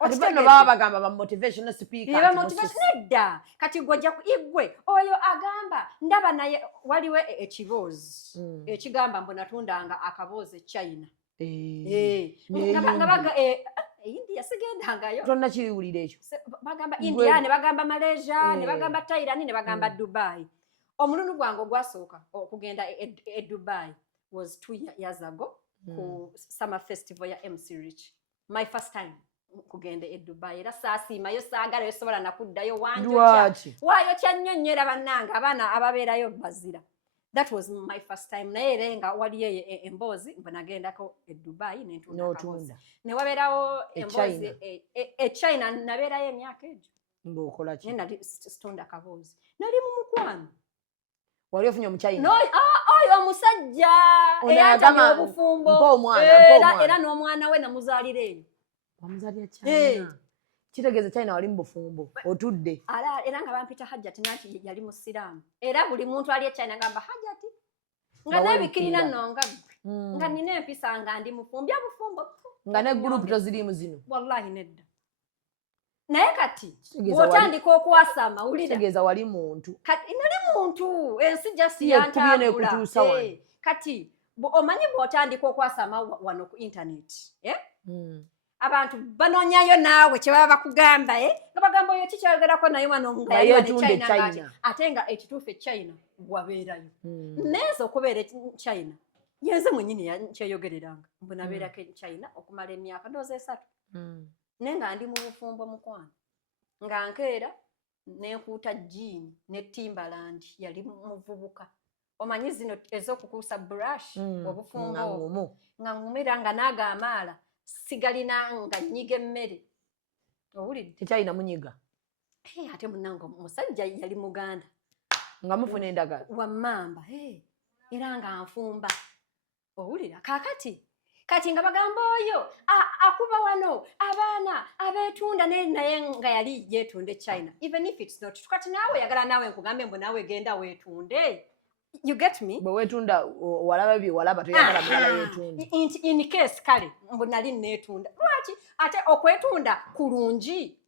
Kati bano baba bagamba ba motivational speaker. Ba motivational edda. Kati gojja igwe oyo agamba ndaba naye waliwo ekiboozi. Ekigamba mbona tundanga akaboozi China. Ngabaga India sigendangayo. Tonna kiriwulira ekyo. Bagamba India ne bagamba Malaysia ne bagamba Thailand ne bagamba Dubai. Omululu gwange gwasooka okugenda e Dubai was 2 years ago ku summer festival ya MC Rich. My first time kugenda e Dubai era saasiimayo saagala yosobola nakuddayo wanjocha. Waayo kyannyonnyera bannanga abaana ababeerayo bazira. That was my first time. Naye renga waliyo emboozi mbonagendako e Dubai n'otunda. Ne wabeerawo emboozi China nabeerayo emyaka egyo. Ng'okola ki? Nali stonda kaboozi. Nali mu mukwano. Wali ofunye omukyayina? No, oyo omusajja eyagamba obufumbo. Era n'omwana we namuzaalira eno. Wamuzaalira China? Kitegeeza China wali mu bufumbo otudde. Era nga bampita Hajjati nanti yali musiraamu. Era buli muntu ali e China ngamba Hajjati. Nga nebikirina nno nga nga nina empisa nga ndi mufumbo. Bufumbo. Nga ne group toziriimu zino? Wallahi nedda. naye kati Kitegeeza bw'otandika okwasama wulira kitegeeza wali muntu kati nali muntu ensi just Si yekubye yantambula n'ekutuusa wano. kati omanyi bw'otandika okwasama wano ku internet abantu banoonyayo naawe kye baba bakugamba nga bagamba oyo kikyogerako naye wano nga yali wano yeetunde China ng'ati China. ate nga ekituufu China wabeerayo neeza okubeera China yenze mwenyini yakyeyogereranga mbu nabeerako China okumala emyaka ndoozi 3 naye nga ndi mu bufumbo mukwano nga nkeera nenkuuta jeani ne Timberland yali muvubuka omanyi zino ez'okukuusa brush obufumbo obwo nga ngumira nga naaga amaala sigalina nga nyiga emmere owulidde tekyalina munyiga ate munange omusajja yali muganda nga mufuna endagala wammamba era nga nfumba owulira kaakati kati nga bagamba oyo akuba wano abaana abeetunda naye nga yali yeetunde China even if it's not kati naawe yagala naawe nkugambe mbu naawe genda weetunde you get me bwe weetunda walaba bye walaba toyagala mulala yeetunde in case kale mbu nali neetunda lwaki ate okwetunda kulungi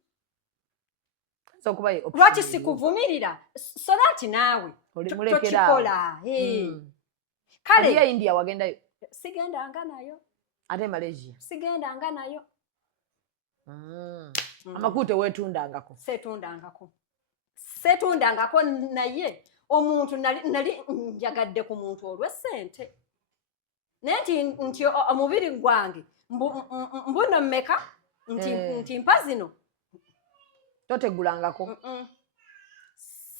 lwaki sikuvumirira so that naawe tokikola kale ya India wagendayo sigendanga nayo ate Malaysia sigendanga nayo amakuute weetundangako seetundangako naye omuntu nali njagadde ku muntu olw'essente naye nti omubiri gwange mbuno mmeka nti mpa zino totegulangako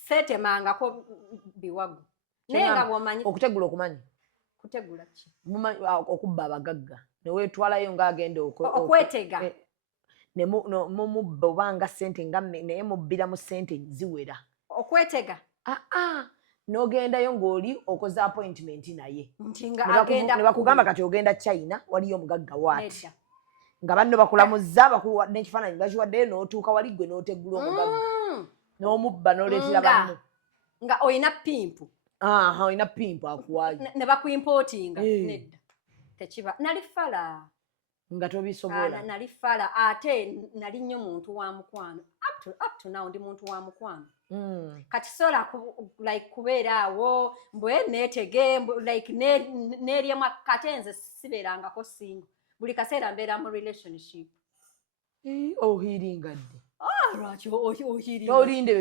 seetemangako biwagu naye nga bw'omanyi okutegula okumanyi kutegula ki okubba abagagga neweetwalayo ng'agenda okwetega nemubba obanga ssente nga naye mubbira mu ssente ziwera okwetega n'ogendayo ng'oli okoze appointment naye ne bakugamba kati ogenda China waliyo omugagga waati nga banno bakulamuzza bakuwadde ekifaananyi bakiwaddeyo n'otuuka wali gwe n'otegula omugagga n'omubba n'oleetera banno nga olina pimpu olina pimpu akuwaayo ne bakuimpootinga nedda tekiba nali fala nga tobisobola nali fala ate nali nnyo muntu wa mukwano up to now ndi muntu wa mukwano kati sola like kubeera awo mbwe neetege like neeryemu kate nze sibeerangako singo buli kaseera mbeera mu relationship ohiringadde lwaki ohiringa tolinde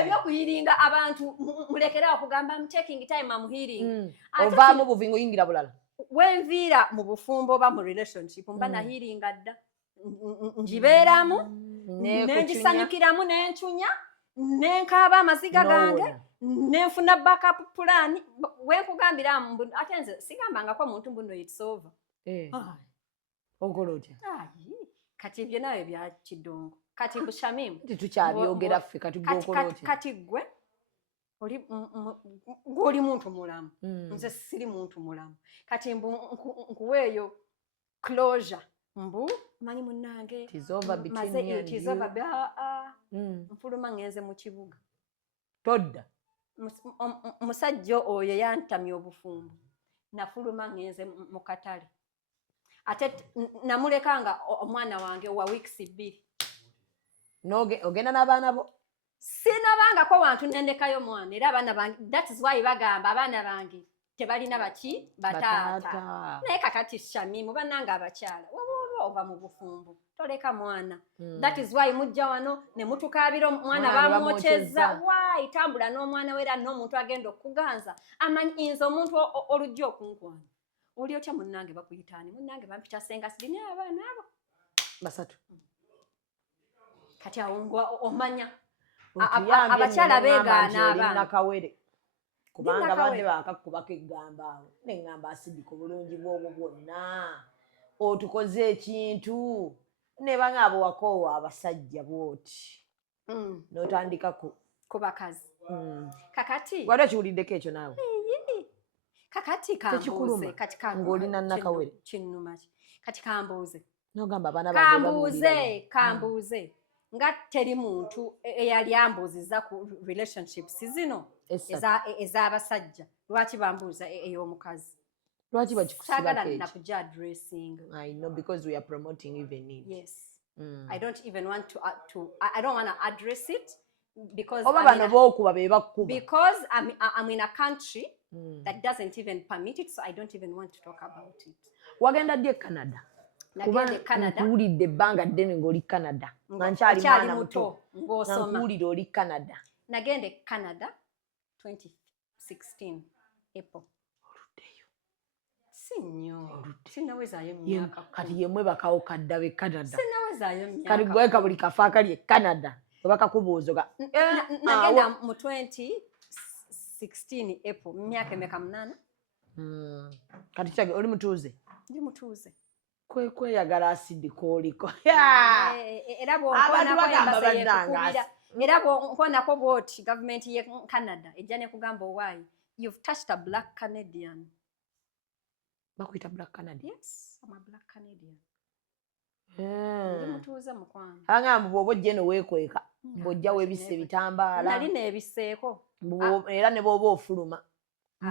ebyokuhiringa abantu mulekera okugamba I'm taking time I'm hearing ovaamu buvingo yingira bulala wenviira mu bufumbo oba mu relationship mba nahiringa dda njibeeramu nengisanyukiramu nencunya nenkaaba amaziga gange nenfuna backup plan wenkugambira ate nze sigambangako muntu mbuno it's over okola otya kati ebyo nawe bya kidongo kati Shamimu tukyabiyogera ffe kati gwokola otya kati gwe oli muntu mulamu nze siri muntu mulamu kati nkuweeyo closure mbu manyi munnange nfuluma ngenze mu kibuga todda musajja oyo yantamya obufumbo nafuluma ngenze mu katale ate namuleka nga omwana wange wa weeks 2 ogenda n'abaana bo sinabangako wantu nendekayo mwana era abaana bange that is why bagamba abaana bange tebalina baki bataata naye kakati Shamimu bannange abakyala waba ova mu bufumbo toleka mwana that is why mujja wano ne mutukaabira omwana bamwokyeza why tambula n'omwana we era n'omuntu agenda okuganza amanyi nze omuntu olujja okunkwana oli otya munnange bakuyitaani munnange bampita senga sirina abaana abo 3 kati awo omanya abakyala beegaana abaana kawere kubanga badde bakakubako eggamba awo neŋŋamba asidika obulungi bwobwo bwonna otukoze ekintu ne banga abawakoowa abasajja bwoti n'otandika ku bakazi kakati wali okiwuliddeko ekyo naawe kakati kambuuze kati ng'olina nakawere kinnuma kati kambuuze nogamba abaana kambuuze nga teri muntu eyali ambuuziza ku relationships zino ez'abasajja lwaki bambuuza ey'omukazi lwaki bakikusibako saagala nakujja addressing I know because we are promoting even it yes I don't even want to I don't want to address it because oba bano b'okuba be bakkuba because I'm in a country that doesn't even permit it, so I don't even want to talk about it. wagenda ddi e Canada kuba nkuwulidde ebbanga ddene ng'oli Canada nga nkyali mwana muto ng'osoma nkuwulire oli Canada. nagenda e Canada 2016 April. Oluddeyo si nnyo sinnawezaayo emyaka kati yemmwe bakawo kadda be Canada sinnawezaayo emyaka kati gweka buli kafa akali e Canada bakakubuuzoga nagenda mu 2016 April myaka emeka 8. kati kyage oli mutuuze ndi mutuuze kweyagala asidi kooliko era bwonkonako bwoti gavumenti ye Canada ejja ne kugamba owaayi you've touched a black Canadian. bakuyita black Canadian? Yes, I'm a black Canadian. Ndi mutuuze mukwano agamba bw'oba ojja eno weekweka bw'ojja weebisse ebitambaala nali neebiseeko era ne bw'oba ofuluma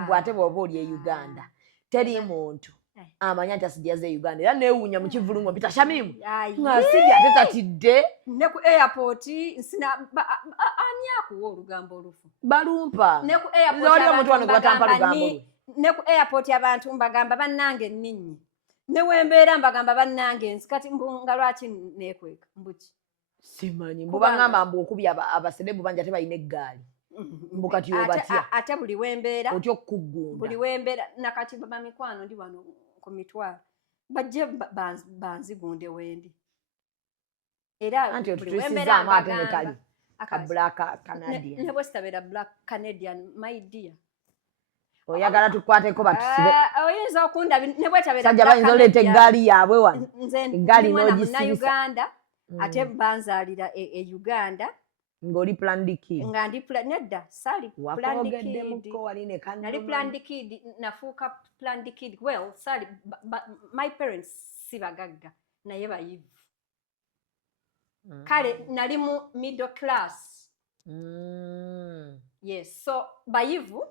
bw'ate bw'oba oli e Uganda teri muntu amanya nti asijaze e Uganda era neewuunya mu kivulungu mpita Shamimu ng'asijja ate tatidde ne ku airport ani akuwa olugambo olufu balumpa ne ku airport omuntu wano gwatampa lugambo ne ku airport abantu mbagamba bannange nninyi ne wembeera mbagamba bannange nsi kati nga lwaki neekweka mbuki simanyi mbubangamba mbu okubye abaserebu bangi ate balina eggaali mbu kati obatya ate buli wembeera otya okuggunda buli wembeera nakati bamikwano ndi wano ku mitwalo bajje banzigunde wendi era anti otutuusizaamu ate ne kali ka black Canadian ne bwe sitabeera black Canadian my dear oyagala tukwateko batusibe oyinza okundaba ne bwe tabeera sajja bayinza oleeta eggaali yaabwe wano eggaali n'ogisibisa ate banzaalira e Uganda ng'oli planned kid nga ndi nedda sali planned kid nali planned kid nafuuka planned kid well sali my parents si bagagga naye bayivu kale nali mu middle class yes so bayivu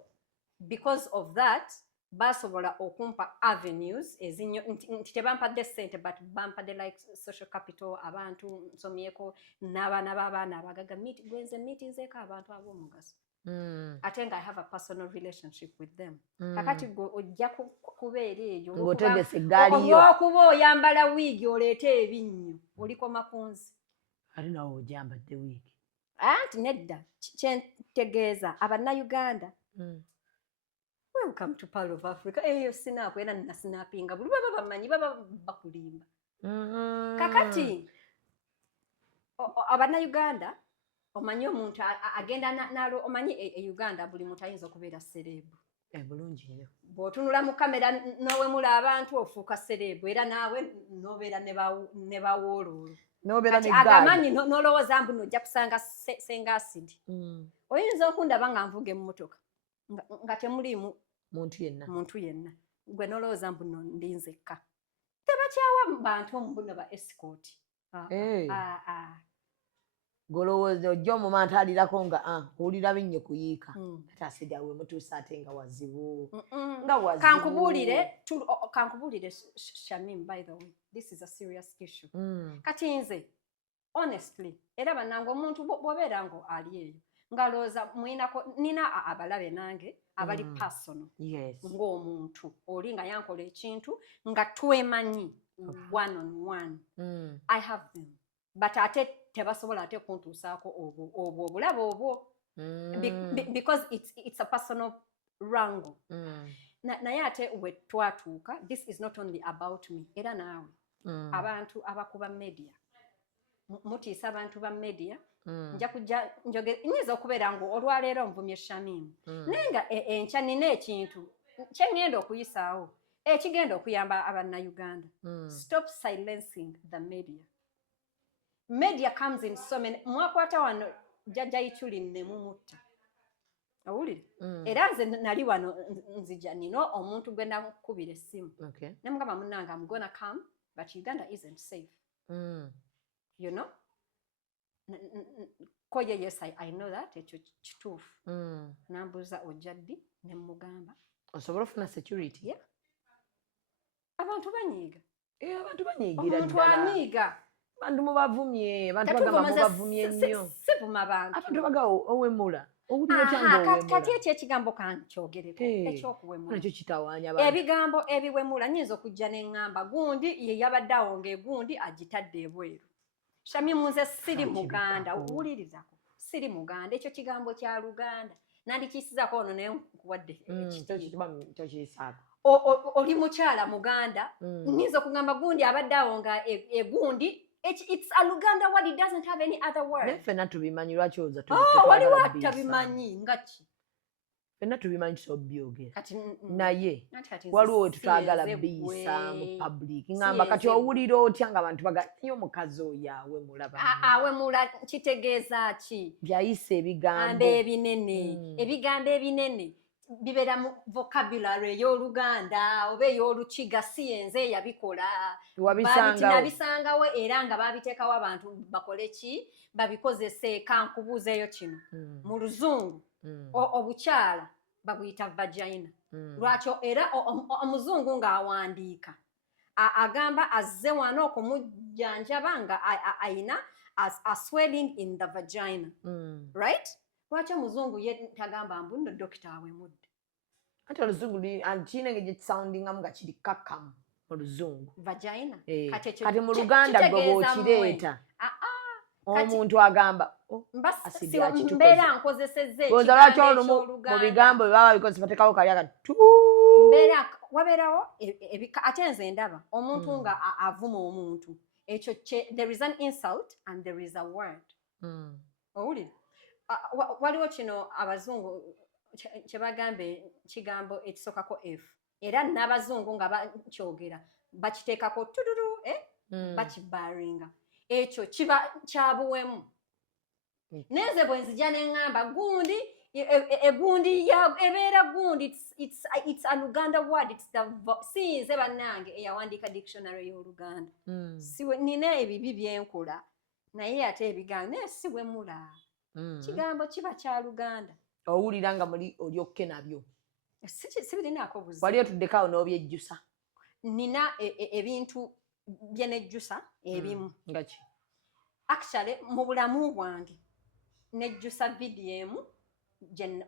because of that basobola okumpa avenues ezinyo nti tebampadde ssente but bampadde like social capital abantu nsomyeko n'abaana b'abaana abagaga gwenze meetingzeeko abantu ab'omugaso ate nga I have a personal relationship with them kakati ojja kubeera eyo ng'otegese eggaaliyo olw'okuba oyambala wiigi oleeta ebinnyo olikoma ku nsi ate nawe ogyambadde wiigi anti nedda kyentegeeza abannayuganda welcome to Pearl of Africa eyo sinaapu era nasinapinga buli baba bamanyi baba bakulimba kakati abannayuganda omanyi omuntu agenda nalo omanyi e Uganda buli muntu ayinza okubeera serebu bulungi nnyo bw'otunula mu kamera n'owemula abantu ofuuka serebu era naawe n'obeera ne bawooloolo agamanyi n'olowooza mbu n'ojja kusanga senga asidi oyinza okundaba nga nvuga emmotoka nga temuliimu muntu yenna gwe n'olowooza mbu no ndinzekka tebakyawa bantu mbuno ba escort golowooza ojja omuma ntaalirako nga owulira binnyo kuyiika ate asidi awe mutuusa ate nga wazibu nga wazibu kankubuulire Shamim by the way this is a serious issue kati nze honestly era bannange omuntu bw'obeera ngo ali eyo ngalooza nina abalabe nange abali personal ng'omuntu oli nga yankola ekintu nga twemanyi one on one I have them but ate tebasobola ate kuntuusaako obwo obulabe obwo because it's a personal wrangle naye ate we twatuuka this is not only about me era naawe abantu abakuba media mutiisa abantu ba media nja kujja nyinza okubeera ngu olwaleero nvumye Shamimu naye nga enkya nina ekintu kyengenda okuyisaawo ekigenda okuyamba abannayuganda stop silencing the media comes in so many mwakwata wano jjajja Ichuli nemumutta owulire era nze nali wano nzija nina omuntu gwe nakubira essimu ne mugamba munnange I'm gonna come but Uganda isn't safe you know koje yes I know that ekyo kituufu nambuuza ojja ddi ne mugamba osobola ofuna security abantu banyiiga abantu banyiigira omuntu anyiiga bantu mubavumye bantu bagamba mubavumye nnyo sivuma bantu abantu baga owemula owulira otya ng'owemula kati ekyo ekigambo kankyogereko ekyokuwemula nakyo kitawaanya bantu ebigambo ebiwemula nyinza okujja neŋŋamba gundi ye yabadde awo ng'egundi agitadde ebweru shami munze siri muganda owulirizako siri muganda ekyo kigambo kya luganda nandikiyisizako ono naye nkuwadde tokiyisaako oli mukyala muganda nyinza okugamba gundi abadde awo nga egundi it's a Luganda word, it doesn't have any other word. Ne ffenna tubimanyi lwaki oza waliwo atabimanyi nga ki ffenna tubimanyi tusobyogera kati naye waliwo we tutwagala biyisa mu public ngamba kati owulira otya nga abantu baganyo omukazi oyo awemula awemula kitegeeza ki byayisa ebigambo ebinene ebigambo ebinene bibeera mu vocabulary ey'Oluganda oba ey'Olukiga si yenze eyabikola nabisangawo era nga babiteekawo abantu bakole ki babikozese kankubuuzeeyo kino mu Luzungu obukyala babuyita vagina lwakyo era omuzungu ng'awandiika agamba azze wano okumujjanjaba nga ayina a swelling in the vagina right lwaki omuzungu ye tagamba mbu nno dokita awemudde ate oluzungu kiina engeri gyekisoundingamu nga kiri kakkamu oluzungu vagina kati mu Luganda gwe bw'okireeta omuntu agamba mbeera nkozesezza ekigambo lwaki olumu mu bigambo bye baba bikozesa bateekawo kali akati mbeera wabeerawo ate nze ndaba omuntu nga avuma omuntu ekyo there is an insult and there is a word owulira waliwo kino abazungu kyebagambe kigambo ekisookako f era n'abazungu nga bakyogera bakiteekako tuduru bakibaringa ekyo kiba kyabuwemu nenze bwe nzija neŋŋamba gundi egundi ebeera gundi it's a Luganda word sinze bannange eyawandiika dictionary y'Oluganda nina ebibi byenkola naye ate ebigambo naye siwemula kigambo kiba kya Luganda owulira nga muli olyokke nabyo sibirinaako buzibu wali otuddeko awo n'obyejjusa nina ebintu bye nejjusa ebimu nga ki actually mu bulamu bwange nejjusa vidiyo emu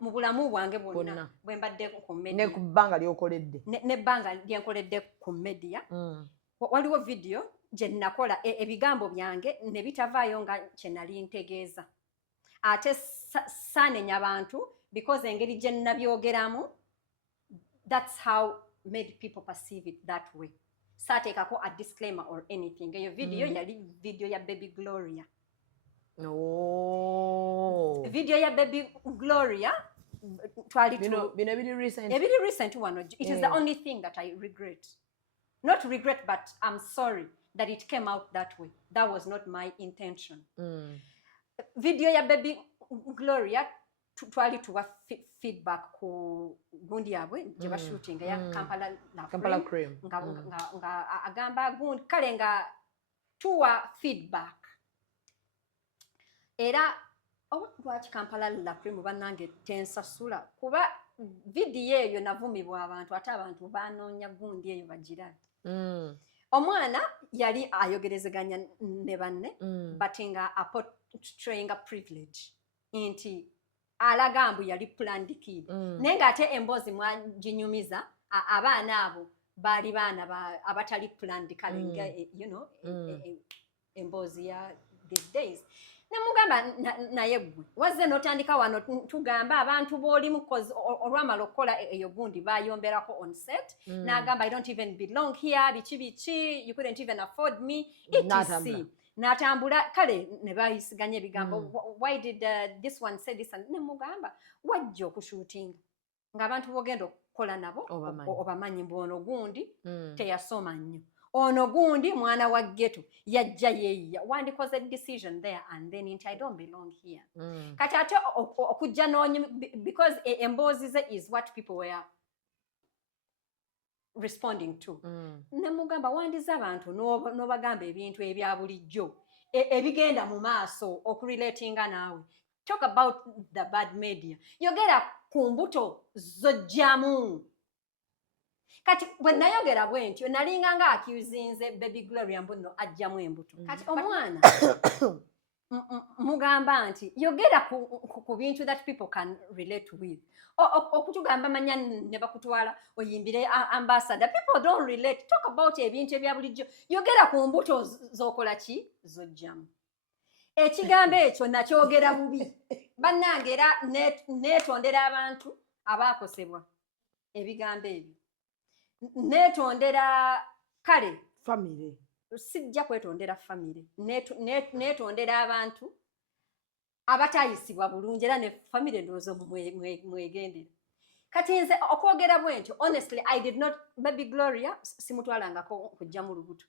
mu bulamu bwange bwonna bwe mbadde ku media ne ku bbanga lyokoledde n'ebbanga lyenkoledde ku media waliwo vidiyo gye nakola ebigambo byange ne bitavaayo nga kye nali ntegeeza ate saanenya abantu because engeri gye nabyogeramu that's how made people perceive it that way saateekako a disclaimer or anything eyo vidiyo yali vidiyo ya Baby Gloria vidiyo ya Baby Gloria twali bino ebiri recent wano it is the only thing that I regret not regret but I'm sorry that it came out that way that was not my intention video ya Baby Gloria twali tuwa feedback ku gundi yabwe gye bashooting ya Kampala Cream nga agamba gundi kale nga tuwa feedback era lwaki Kampala la Cream bannange tensasula kuba video eyo navumibwa abantu ate abantu banoonya gundi eyo bagirabe omwana yali ayogerezeganya ne banne but nga portraying a privilege nti alaga mbu yali planned kid naye ng'ate emboozi mwaginyumiza abaana abo baali baana abatali planned kale nga you know emboozi ya these days nemugamba naye gwe wazze n'otandika wano tugamba abantu b'olimu olwamala okukola eyo gundi bayomberako on set n'agamba I don't even belong here biki you couldn't even afford me etc n'atambula kale ne bayisiganya ebigambo why did this one say this and nemugamba wajja okushuutinga ng'abantu bogenda okukola nabo obamanyi mbu ono gundi teyasoma nnyo ono gundi mwana wa ghetto yajja yeeyiya wandikoze decision there and then nti I don't belong here kati ate okujja because emboozi ze is what people were responding to nemugamba wandiza abantu n'obagamba ebintu ebya bulijjo ebigenda mu maaso okurelatinga naawe talk about the bad media yogera ku mbuto zojjamu kati bwe nayogera bwe ntyo nalinga nga accusinze baby Gloria Mbuno ajjamu embuto kati omwana mugamba nti yogera ku bintu that people can relate with okutugamba manya ne bakutwala oyimbire ambassador people don't relate talk about ebintu ebya bulijjo yogera ku mbuto zokola ki zojjamu ekigambo ekyo nakyogera bubi bannange era neetondera abantu abaakosebwa ebigambo ebyo neetondera kale family sijja kwetondera family neetondera abantu abatayisibwa bulungi era ne family endowooza mwegendera kati nze okwogera bwe ntyo honestly I did not baby Gloria simutwalangako kujja mu lubuto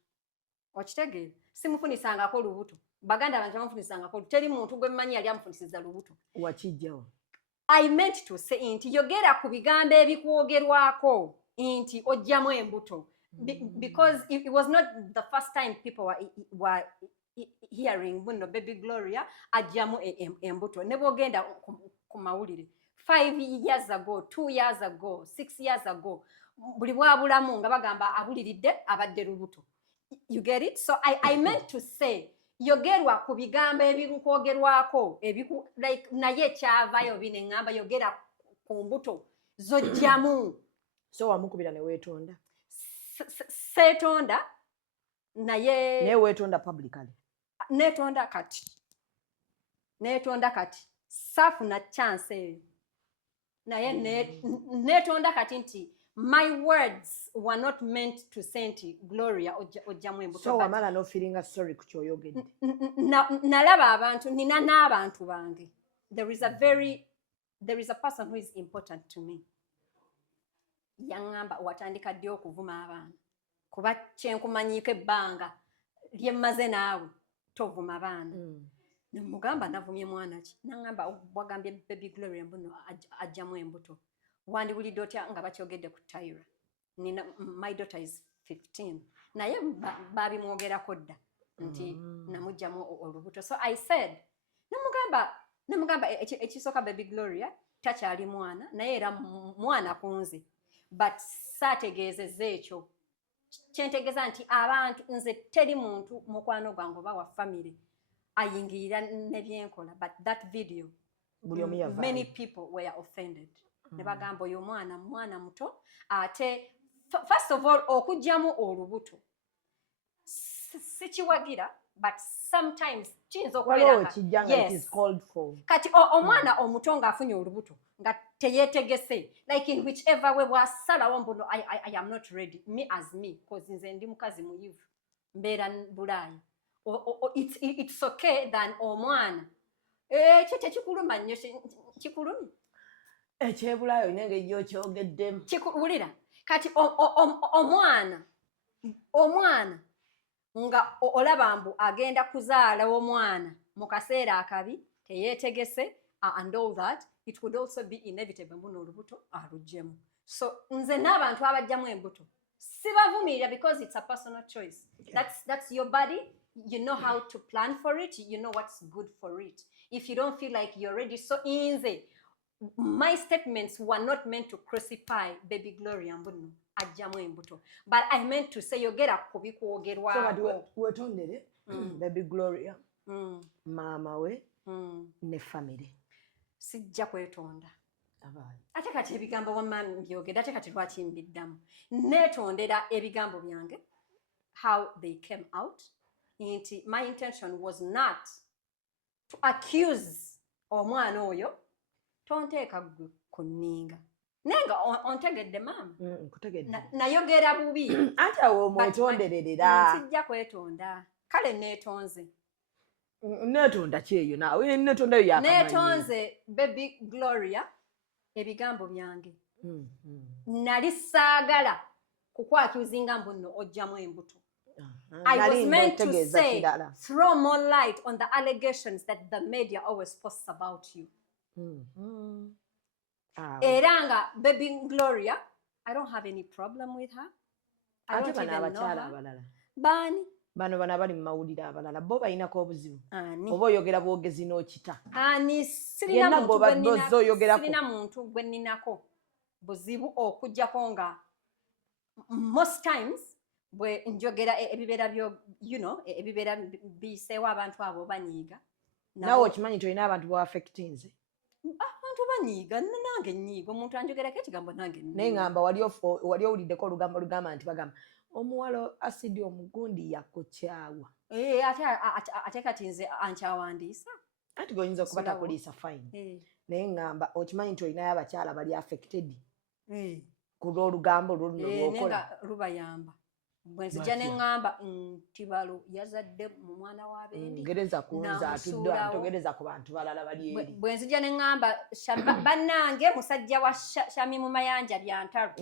okitegeera simufunisangako lubuto baganda abantu bamufunisangako teri muntu gwe mmanyi yali amufunisiza lubuto wakijjawo I meant to say nti yogera ku bigambo ebikwogerwako nti ojjamu embuto because it was not the first time people were hearing Mbuno baby Gloria ajjamu embuto ne bwogenda ku mawulire 5 years ago 2 years ago 6 years ago buli bwabulamu nga bagamba abuliridde abadde lubuto you get it so I meant to say yogerwa ku bigambo ebikwogerwako like naye kyavayo bine ngamba yogera ku mbuto zojjamu so wamukubira ne weetonda seetonda naye weetonda publicly neetonda kati saafuna chance eyo naye neetonda kati nti my words were not meant to say nti Gloria ojjamu embuto so wamala no feeling sorry ku kyoyogedde nalaba abantu nina n'abantu bange there is a person who is important to me yaŋŋamba watandika ddi okuvuma abaana kuba kyenkumanyiiko ebbanga lyemmaze naawe tovuma baana nemugamba navumye mwana ki naŋŋamba wagambye baby Gloria Mbuno ajjamu embuto wandibulidde otya nga bakyogedde ku Tyra nina my daughter is 15 naye babimwogerako dda nti namugjamu olubuto so I said nemugamba ekisooka baby Gloria takyali mwana naye era mwana kunze but saategeezezza ekyo kyentegeeza nti abantu nze teri muntu mukwano gwange oba wa family ayingirira ne byenkola but that video many people were offended ne bagamba oyo mwana muto ate first of all okujjamu olubuto sikiwagira but sometimes kiyinza okubeera kati omwana omuto ng'afunye olubuto nga teyeetegese like in whichever way bw'asalawo Mbuno I am not ready me as me because nze ndi mukazi muyivu mbeera Bulaayi it's okay than omwana ekyo tekikuluma nnyo kikulumi ekyebulaayi olina engeri gy'okyogeddemu wulira kati omwana nga olaba mbu agenda kuzaala omwana mu kaseera akabi teyeetegese and all that it could also be inevitable Mbuno olubuto aluggyemu so nze n'abantu abajjamu embuto sibavumirira because it's a personal choice that's your body you know how to plan for it you know what's good for it if you don't feel like you're ready so nze my statements were not meant to crucify baby Gloria Mbuno ajjamu embuto but I meant to say yogera ku bikwogerwako wetondere baby Gloria maama we ne family sijja kwetonda ate kati ebigambo wamma mbyogedde ate kati lwaki mbiddamu neetondera ebigambo byange how they came out nti my intention was not to accuse omwana oyo tonteeka gwe ku nninga naye nga ontegedde maama nayogera bubi anti awo omwetondererera sijja kwetonda kale neetonze neetonda kyeyo naawe neetondayo yakamanyi neetonze baby Gloria ebigambo byange nali saagala kukwakyuzinga Mbuno ojjamu embuto I was meant to say throw more light on the allegations that the media always posts about you era nga baby Gloria I don't have any problem with her I don't even know her bani bano abali mu mawulire abalala bo balinako obuzibu oba oyogera bwogezi n'okita sirina muntu gwe nninako buzibu okuggyako nga most times bwe njogera ebibeera byo ebibeera biseewo abantu abo banyiiga nawe okimanyi nti olina abantu affectinze abantu banyiiga nange nyiiga omuntu anjogerako ekigambo nange naye ngamba wali owuliddeko olugambo lugamba nti bagamba omuwala asidi omugundi yakukyawa ate kati nze ankyawandiisa anti goyinza okuba takuliisa fine naye ngamba okimanyi nti olinayo abakyala bali affected ku lw'olugambo luno lwokola lubayamba bwe nzija ne ŋŋamba nti balo yazadde mu mwana wa bendi ngereza kunza atudde antogereza ku bantu balala bali eri bwe nzija ne ŋŋamba bannange musajja wa Shamimu Mayanja Byantalo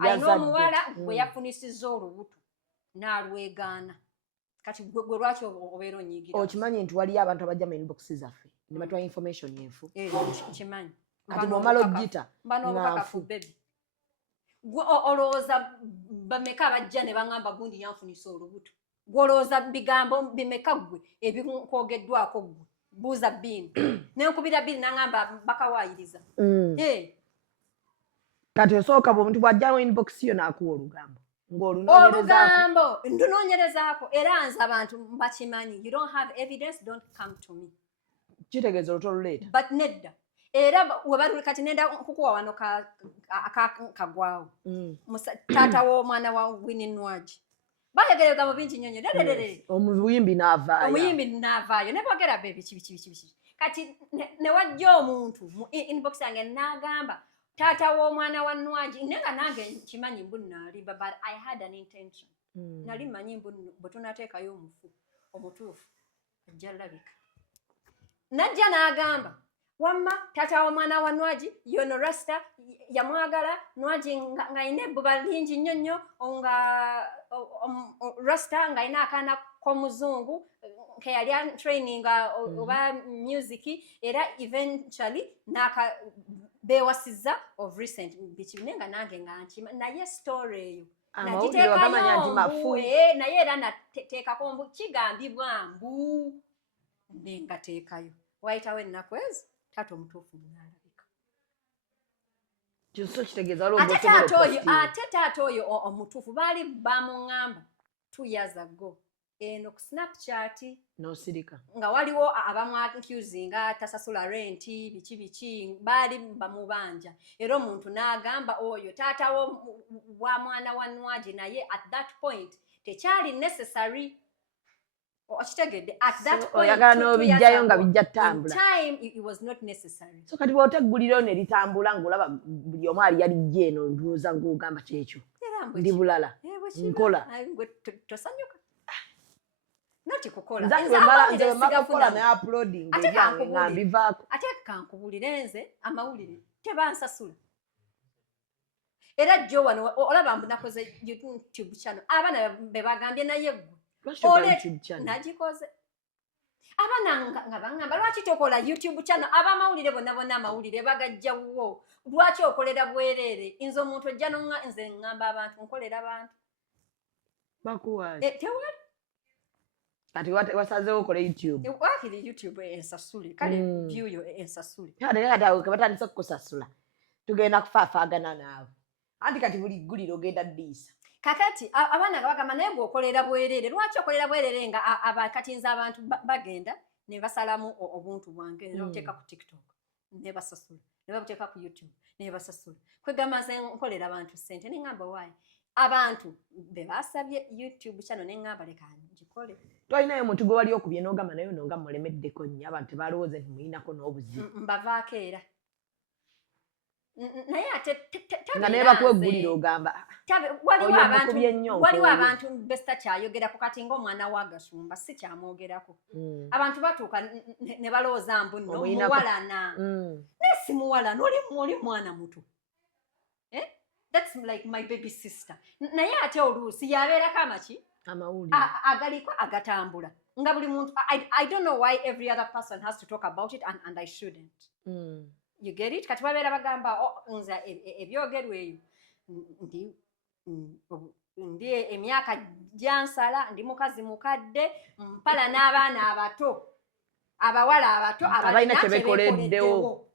alina omuwala gwe yafunisizza olubuto n'alwegaana kati gwe lwaki obeera onyiigira okimanyi nti waliyo abantu abajja mu inbox zaffe ne batuwa information enfu kimanyi kati bw'omala ogita banobukakafu bebi olowooza bameka abajja ne baŋŋamba gundi yanfunisa olubuto gwolowooza bigambo bimeka ggwe ebikwogeddwako ggwe buuza bbini nenkubira bbini naŋŋamba bakawaayiriza kati osooka bwe omuntu bw'ajja mu inbox yo n'akuwa olugambo olugambo ndunoonyerezaako era nze abantu bakimanyi you don't have evidence don't come to me kitegeeza olutoluleeta but nedda era webalule kati nenda nkukuwa wano kagwawo taata w'omwana wa Winnie Nwagi bayogera ebigambo bingi nnyo nnyo omuyimbi n'avaayo ne boogera be biki kati ne wajja omuntu mu inbox yange n'agamba taata w'omwana wa Nwagi nenga nange kimanyi mbu naali but I had an intention nali manyi mbu bwe tunateekayo omufu omutuufu ajja labika najja n'agamba wamma taata w'omwana wa Nwagi yono rasta yamwagala Nwagi ng'ayina ebbuba lingi nnyo nnyo nga rasta ng'ayina akaana k'omuzungu ke yali training oba music era eventually beewasizza of recent bikine nga nange nga nkima naye story eyo naye era nateekako mbu kigambibwa mbu nengateekayo wayitawo ennaku ezo taata omutuufu munaalabika ate taata oyo omutuufu baali bamuŋŋamba 2 years ago eno ku Snapchat nosirika nga waliwo abamwakuzinga tasasula renti biki baali bamubanja era omuntu n'agamba oyo taata wa mwana wa Nwagi naye at that point tekyali necessary okitegedde at that point oyagala n'obijjayo nga bijja ttambula time it was not necessary so kati bw'oteggulirayo ne litambula ng'olaba buli omu ali yalijja eno ndowooza ng'ogamba kyekyo ndi bulala nkola tosanyuka noti kukola nze wemala kukola ne uploading ebyange nga mbivaako ate kankubulire nze amawulire tebansasula era jjo wano olaba mbu nakoze YouTube channel abaana be bagambye naye ggwe nagikoze abaana nga baŋŋamba lwaki tokola YouTube channel abamawulire bonna amawulire bagajjawuwo lwaki okolera bwereere nze omuntu ojja nze ŋŋamba abantu nkolera abantu bakuwaye tewali kati wasazeewo okole YouTube wakiri YouTube ensasule kale view yo ensasule kati batandise okukusasula tugenda kufaafaagana naawe anti kati buli gguliro ogenda ddiisa kakati abaana nga bagamba naye bw'okolera bwereere lwaki okolera bwereere nga kati nze abantu bagenda ne basalamu obuntu bwange ne babuteeka ku TikTok ne basasula ne babuteeka ku YouTube ne basasula kwegamba nze nkolera abantu ssente ne ŋŋamba waayi abantu be basabye YouTube channel ne ŋŋamba leka ngikole twalinayo omuntu gwe wali okubye n'ogamba naye ono nga mulemeddeko nnyo abantu tebalowooza nti muyinako n'obuzibu mbavaako era naye ate nga naye bakwegulira ogamba waliwo abantu besitakyayogeraku kati ng'omwana wa Gasumba si kyamwogerako abantu batuuka ne balowooza mbu nno muwalana naye si muwalana oli mwana muto that's like my baby sister naye ate oluusi yabeerako amaki amawulire agaliko agatambula nga buli muntu I don't know why every other person has to talk about it and I shouldn't you get it kati babeera bagamba nze ebyogerwa eyo ndi emyaka gyansala ndi mukazi mukadde mpala n'abaana abato abawala abato abalina kyebekoleddewo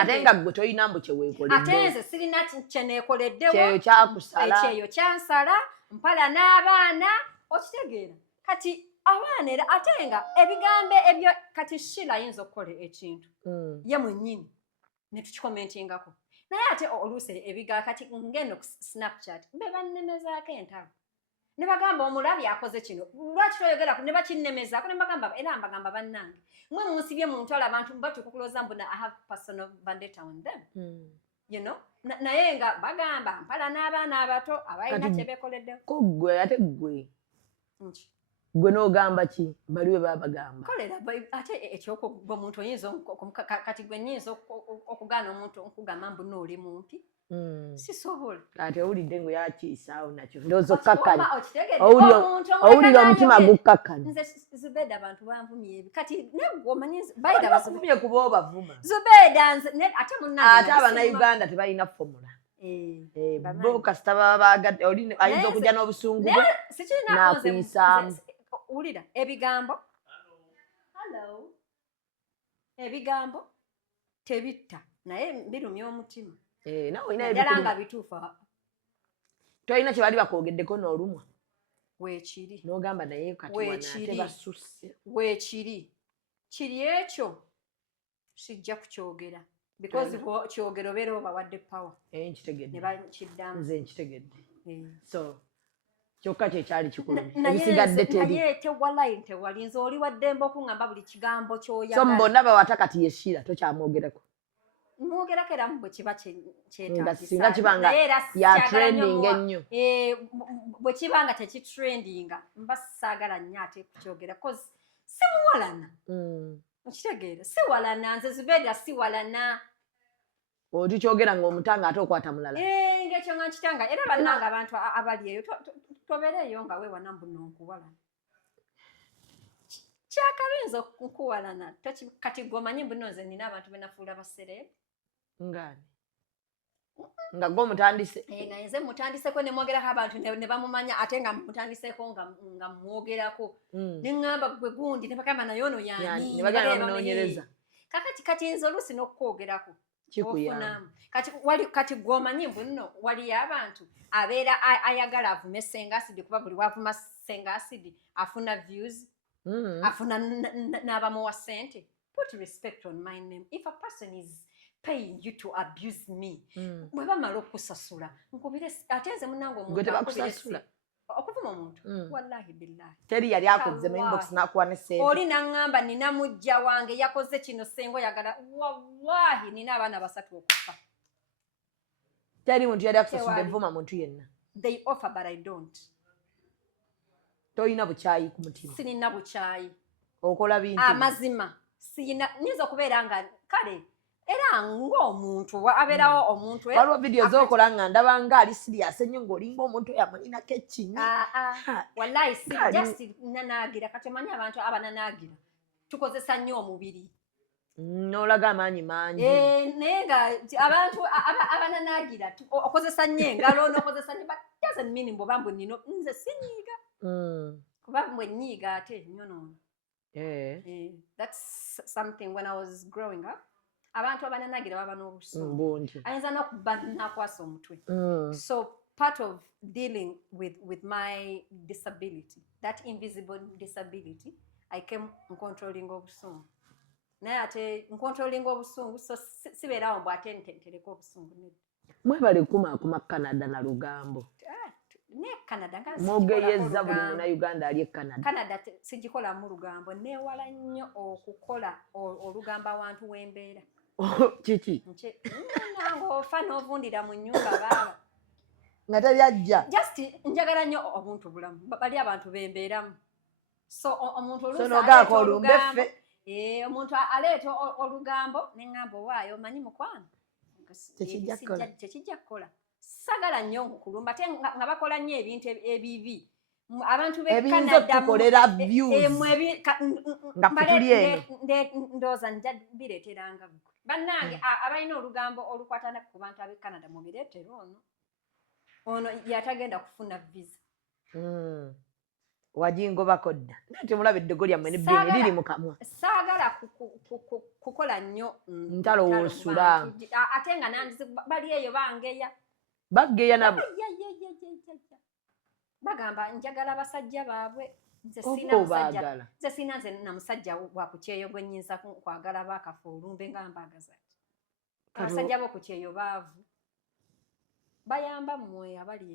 ate nga gwe toyina mbu kyeweekoledde ate nze sirina kyeneekoleddewo kyeyo kyakusala ekyeyo kyansala mpala n'abaana okitegeera kati abaana era ate nga ebigambo ebyo kati Sheila ayinza okukola ekintu ye mwennyini ne tukikomentingako naye ate oluusi ebiga kati ngendo ku Snapchat be bannemezaako entalo ne bagamba omulabi akoze kino lwaki toyogerako ne bakinnemezaako ne bagamba era mbagamba bannange mwe munsibye mu ntwala abantu batukukuloza mbuna I have personal vendetta on them you know naye nga bagamba mpala n'abaana abato abalina kye beekoleddewo ko gwe ate gwe n'ogamba ki bali we babagamba kolera ate ekyoko gwe omuntu oyinza kati gwe nnyinza okugaana omuntu nkugamba mbu n'oli mumpi sisobola ate owulidde ngo yakiisaawo nakyo ndowooza okkakkanya owulira omutima gukkakkanya nze Zubeda abantu banvumye ebi kati negwe omanyi bavumye kuba obavuma Zubeda ate munnange ate abannayuganda tebalina fomula bo kasita baba bagadde ayinza okujja n'obusungu bwe n'akuyisaamu wulira ebigambo ebigambo tebitta naye birumya omutima naddala nga bituufu tolina kye bali bakwogeddeko n'olumwa weekiri n'ogamba naye kati ate basusse weekiri kiri ekyo sijja kukyogera because kyogero obeera obawadde power nkitegedde ne bakiddamu nze nkitegedde so kyokka kyekyali kikulu naye tewalayi tewalinza oli waddembe okuŋŋamba buli kigambo so mbonna bawata kati ye Sheila tokyamwogerako mwogerako era bwe kiba singa kibanga ya trending ennyo bwe kiba nga tekitrendinga mba saagala nnyo ate kukyogera cause simuwalana okitegeera siwalana nze Zubeda siwalana otukyogera ng'omutanga ate okwata mulala ng'ekyo nga nkitanga era bannanga abantu abali eyo tobeereeyo nga weewana mbuno nkuwalana kyakabinza nkuwalana kati gwomanyi mbuno nze nina abantu benafuula basereebu ngani nga gwe omutandise nga nze mutandiseko ne mwogerako abantu ne bamumanya ate nga mutandiseko nga mwogerako ne ŋŋamba gwe gundi ne bagamba naye ono yaani ne bagamba bamunoonyereza kati nze oluusi n'okukwogerako kikuyamba kati gwomanyi mbu nno waliyo abantu abeera ayagala avume sengasidi kuba buli wavuma sengasidi afuna views afuna n'abamuwa ssente put respect on my name if a person is paying you to abuse me bwe bamala okusasula nkubire ate nze munange omuntu okuvuma omuntu wallahi billahi teri yali akoze mu inbox n'akuwa ne ssente oli n'aŋŋamba nina mujja wange yakoze kino senga oyagala wallahi nina abaana basatu okufa teri muntu yali akusasudde vuma muntu yenna they offer but I don't toyina bukyayi ku mutima sinina bukyayi okola bintu amazima nyinza okubeera nga kale era ng'omuntu abeerawo omuntu waliwo vidiyo z'okola nga ndaba nga ali sirias ennyo ng'olinga omuntu yamulinako ekinyi wallahi just nanaagira kati omanyi abantu abananaagira tukozesa nnyo omubiri n'olaga amaanyi mangi naye nga abantu abananaagira okozesa nnyo engalo n'okozesa nnyo but doesn't mean bw'oba mbu nino nze sinyiiga kuba bwe nnyiiga ate nnyo that's something when I was growing up abantu abananagira baba n'obusungu ayinza n'okuba nakwasa omutwe so part of dealing with my disability that invisible disability I came ncontrolling obusungu naye ate ncontrolling obusungu so sibeerawo mbw ate ntereka obusungu mwebale kumaakuma Canada na lugambo ne Canada mwogeyeza buli munnayuganda ali e Canada sigikolamu lugambo neewala nnyo okukola olugamba awantu w'embeera kiki nange ofa n'ovundira mu nnyumba baaba nga tebyajja just njagala nnyo obuntu bulamu bali abantu bembeeramu so omuntu oluusi olumbefe omuntu aleeta olugambo neŋŋamba owaayo omanyi mukwano tekijja kukola sagala nnyo nkulumba ate nga bakola nnyo ebintu ebibi abantu b'ekanadamukolera nga tuli eno ndowooza nja bireeteranga bannange abalina olugambo olukwatana ku bantu ab'e Canada mubireetere ono yatagenda kufuna visa wajingobako dda nate mulaba eddogo lyammwe ne bbiri liri mu kamwa saagala kukola nnyo ntalo wosula ate nga nandize bali eyo bangeya baggeya nabo bagamba njagala abasajja baabwe nze sina nze na musajja wa ku kyeyo gwe nnyinza kwagala baakafa olumbe nga mbagaza abasajja bo ku kyeyo baavu bayamba mmwe abali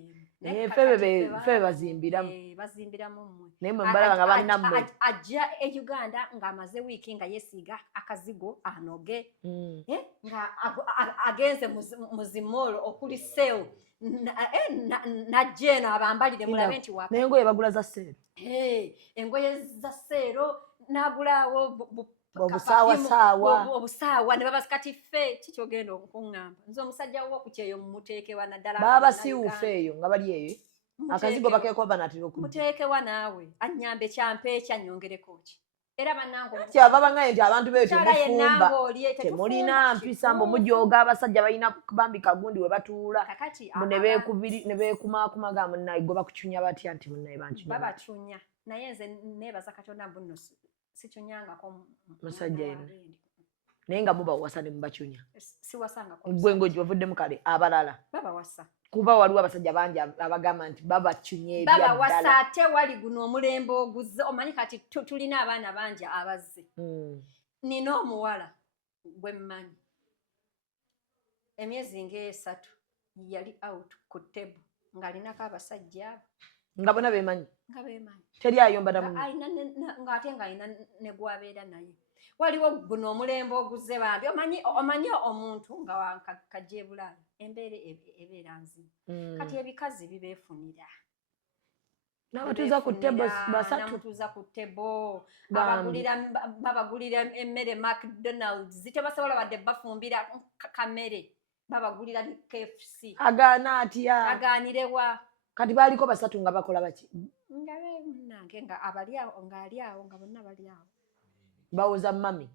eno ffe bazimbiramu mmwe naye mwe mbalaba nga balina mmwe ajja e Uganda ng'amaze wiiki nga yeesiiga akazigo anoge nga agenze mu zimoolo okuli seewo najja eno abambalire mulabe nti naye engoye bagula za seero engoye za seero n'agulaawo obusaawa ne baba kati ffe kikyogenda okuŋŋamba nze omusajja wo ku kyeyo mumuteekewa naddala baba basiiwufa eyo nga bali eyo akazigo bakeeko banatera okujja muteekewa naawe annyambe kyampe ekyanyongereko ki era bannange kyava bangaye nti abantu beeyo temufumba temulina mpisa mbu mujooga abasajja balina bambika gundi we batuula ne beekumaakuma munnaye gwe bakucunya batya nti munnaye bancunya babacunya naye nze neebaza katonda mbuno sicunyangako musajja yenna naye nga mubawasa ne mubacunya siwasangako gwe ng'ogi bavuddemu kale abalala babawasa kuba waliwo abasajja bangi abagamba nti babacunya ebyaddala babawasa ate wali guno omulembe oguzze omanyi kati tulina abaana bangi abazze nina omuwala gwe mmanyi emyezi ng'esatu yali out ku tebo ng'alinako abasajja abo nga bona beemanyi nga beemanyi teri ayomba namu ng'ate ng'alina ne gwabeera naye waliwo guno omulembe oguzze bambi omanyi omuntu nga wankajja e Bulaaya embeera ebeera nzima kati ebikazi bibeefunira n'abatuuza ku tebo basatu n'amutuuza ku tebo babagulira emmere McDonald's tebasobola wadde bafumbira kamere babagulira KFC agaana atya agaanirewa kati baaliko basatu nga bakola baki nga nange nga abali awo ng'ali awo nga bonna bali awo bawoza mami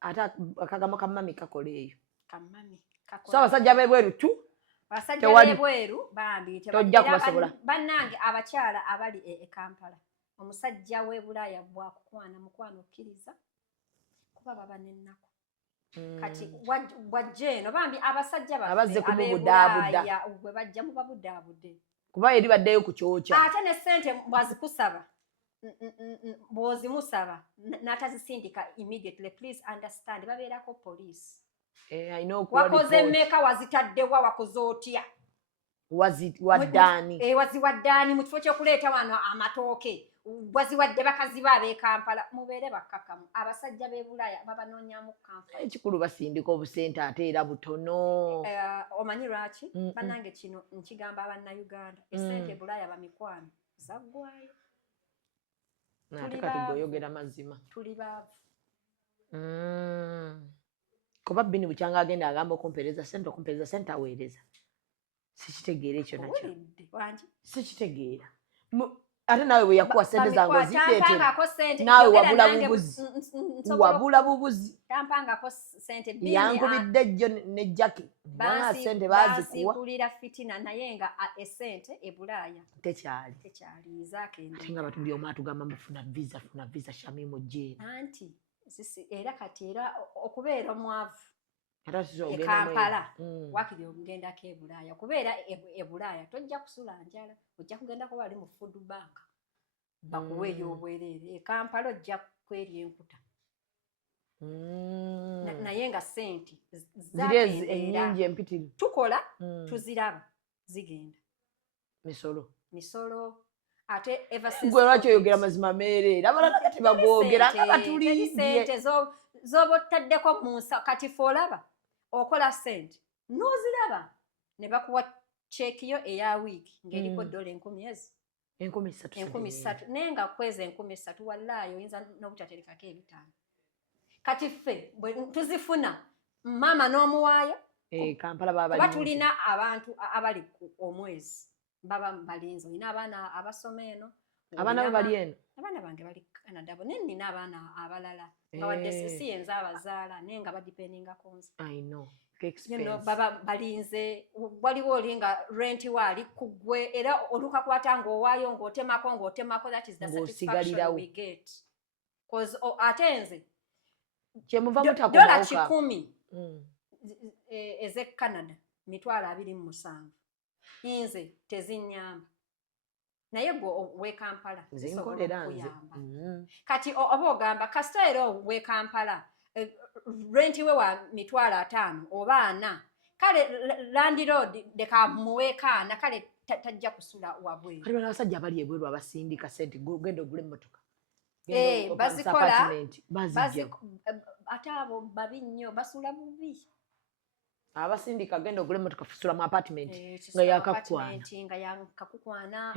ate akagamo ka mami kakola eyo kamami so abasajja b'ebweru tu abasajja b'ebweru bambi tojja kubasobola bannange abakyala abali e Kampala omusajja w'e Bulaaya bwakukwana mukwano okkiriza kuba baba n'ennaku kati wajja eno bambi abasajja abazze kumubudaabuda gwe bajja mubabudaabude kuba eri baddeyo ku kyokya ate ne ssente bwazikusaba bw'ozimusaba n'atazisindika immediately please understand babeerako police wakoze mmeka wazitaddewa wakoze otya waddaani waziwaddaani mu kifo ky'okuleeta wano amatooke waziwadde bakazi ba ab'e Kampala mubeere bakkakamu abasajja b'e Bulaaya babanoonyamu Kampala ekikulu basindika obusente ate era butono omanyi lwaki bannange kino nkigamba abannayuganda essente Bulaaya bamikwano zaggwayo ate kati gweoyogera mazima tuli baavu kuba Bini bukyanga agenda agamba okumpeereza sente aweereza sikitegeera ekyo nakyo sikitegeera ate naawe bwe yakuwa sente zange ozideete naawe wabula bubuzi tampangako sente yankubidde jjo ne jaki bana sente bazikuwa basigulira fitina naye nga esente e Bulaaya tekyali zaakende ate nga batuli omu atugamba mufuna visa Shamimu jeena anti era kati era okubeera omwavu e Kampala wakiri okugendako e Bulaaya kubeera e Bulaaya tojja kusula njala ojja kugendako wali mu food bank bakuweeyo obwereere e Kampala ojja kwerya enkuta naye nga sente zirezi ennyingi empitirivu tukola tuziraba zigenda misolo ate gwe lwaki oyogera mazima meereera abalala kati bagwogera nga batulidde sente z'oba ottaddeko mu nsa kati fe olaba okola sente n'oziraba ne bakuwa ceekiyo eya wiiki ng'eriko $10,000 $3,000 naye nga kweza $3,000 wallaahi oyinza n'obutaterekako ebitaano kati ffe bwe tuzifuna maama n'omuwaayo kuba tulina abantu abali ku omwezi baba balinzi olina abaana abasoma eno abaana be bali eno abaana bange bali Canada bo naye nina abaana abalala nga wadde sisi yenza abazaala naye nga badipendinga ku nze baba balinze waliwo olinga rent wali kugwe era olukakwata ng'owaayo ng'otemako that is the satisfaction we get because atenze kyemuva mutakomauka $100 eze Canada 27,000 nze tezinyamba naye gwe we Kampala zinkolera nze kati oba ogamba kasita era we Kampala renti we wa 5,000 oba 4 kale landlord deka muwekana kale tajja kusula wabwe kale abasajja bali ebweru abasindika sente genda ogule emmotoka bazikola ate abo babi nnyo basula bubi abasindika genda ogule emmotoka fusula mu apartment nga yakakukwana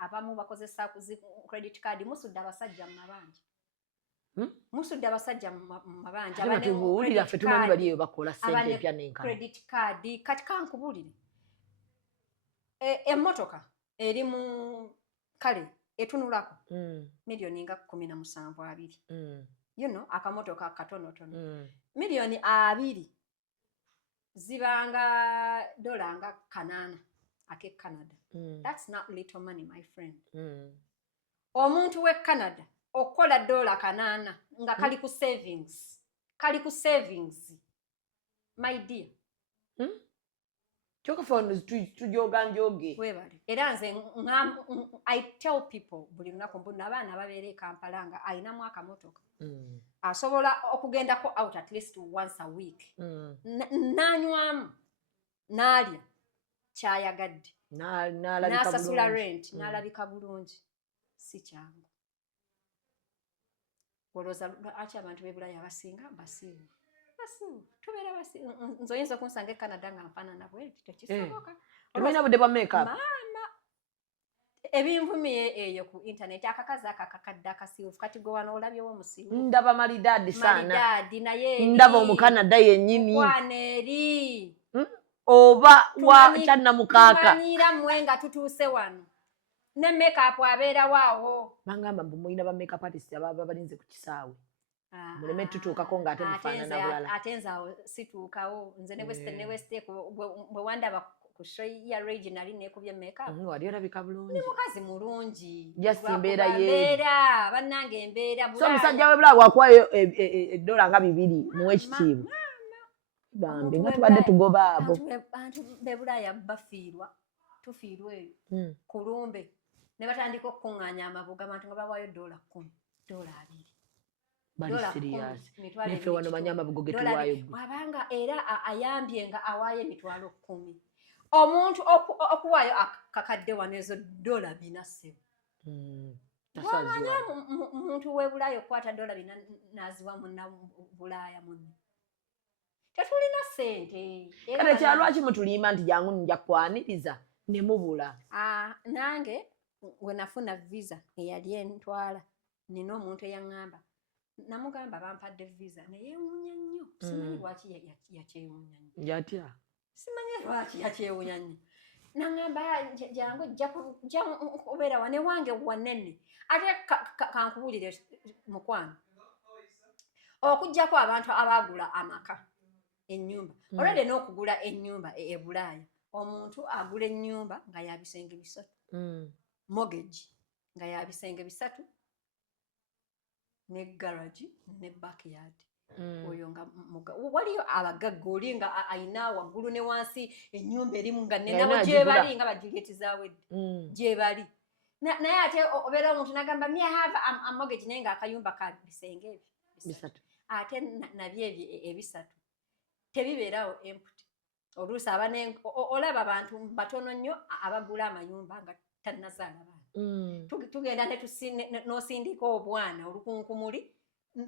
abamu bakozesa credit card musudde abasajja mu mabanja musudde abasajja mu mabanja abatubuulira ffe tumanyi bali eyo bakola ssente empya n'enkana credit card kati kankubulire emmotoka eri mu kale etunulako miliyoni nga 17 you know akamotoka katonotono miliyoni 2 zibanga dola nga 8 ake Canada that's not little money my friend omuntu we Canada okola dola 8 nga kali ku savings my dear kyoka phone tujoga njoge webali era nze I tell people buli lunaku mbona abaana babeere Kampala nga ayina mwaka motoka asobola okugenda ko out at least once a week nanywamu nalya kyayagadde n'asasula rent n'alabika bulungi si kyangu woloza acha abantu bebulaya abasinga basiimu tubeera basiimu nzoyinza okunsanga Canada nga nfaanana bweti tekisoboka tulina budde bwa makeup mama ebinvumiye eyo ku internet akakazi akakadde akasiivu kati gwe wano olabyewo omusiivu ndaba malidadi sana malidadi naye ndaba omukanada yennyini waneeri oba wa kyanna mukaaka tumanyira mmwe nga tutuuse wano ne makeup abeera waawo bangamba mbu muyina ba makeup artist ababa balinze ku kisaawe muleme tutuukako ng'ate mufaanana bulala ate nze awo situukawo nze ne west bwe wandaba ku show ya regional nekubye makeup wali olabika bulungi ni mukazi mulungi just embeera yeera bannange embeera bulala so omusajja we bulala wakwayo $2 nga 2 muwe ekitiibwa bambi nga tubadde tugoba abo bantu bebulaya bafiirwa tufiirwa eyo kulumbe ne batandika okuŋŋaanya amabuga abantu nga bawaayo $10 $2 bali serious nefe wano manyi amabugo ge tuwaayo wabanga era ayambye nga awaayo $10,000 omuntu okuwaayo akakadde wano ezo $400 wamanya muntu webulaya okwata $400 naziwa munna bulaaya munne tetulina ssente kale kyalwaki mutulimba nti jangu nja kwaniriza ne mubula nange we nafuna visa eyali entwala nina omuntu eyaŋŋamba namugamba bampadde visa neyeewuunya nnyo simanyi lwaki yakyewuunya nnyo yatya simanyi lwaki yakyewuunya nnyo naŋŋamba jangu jja kubeera wane wange wanene ate kankubulire mukwano okuggyako abantu abaagula amaka ennyumba olwedde n'okugula ennyumba ebulaaya omuntu agula ennyumba nga yabisenge 3 mortgage nga yabisenge 3 ne garage ne backyard oyo nga waliyo abagagga oli nga ayina waggulu ne wansi ennyumba erimu nga nenabo gyebali nga bajulieti zawedde gyebali naye ate obeera omuntu nagamba me I have a mortgage naye nga akayumba ka bisenge ebyo ate nabyo ebyo 3 tebibeerawo empty oluusi olaba abantu batono nnyo abagula amayumba nga tannazaala baana tugenda n'osindika obwana olukunkumuli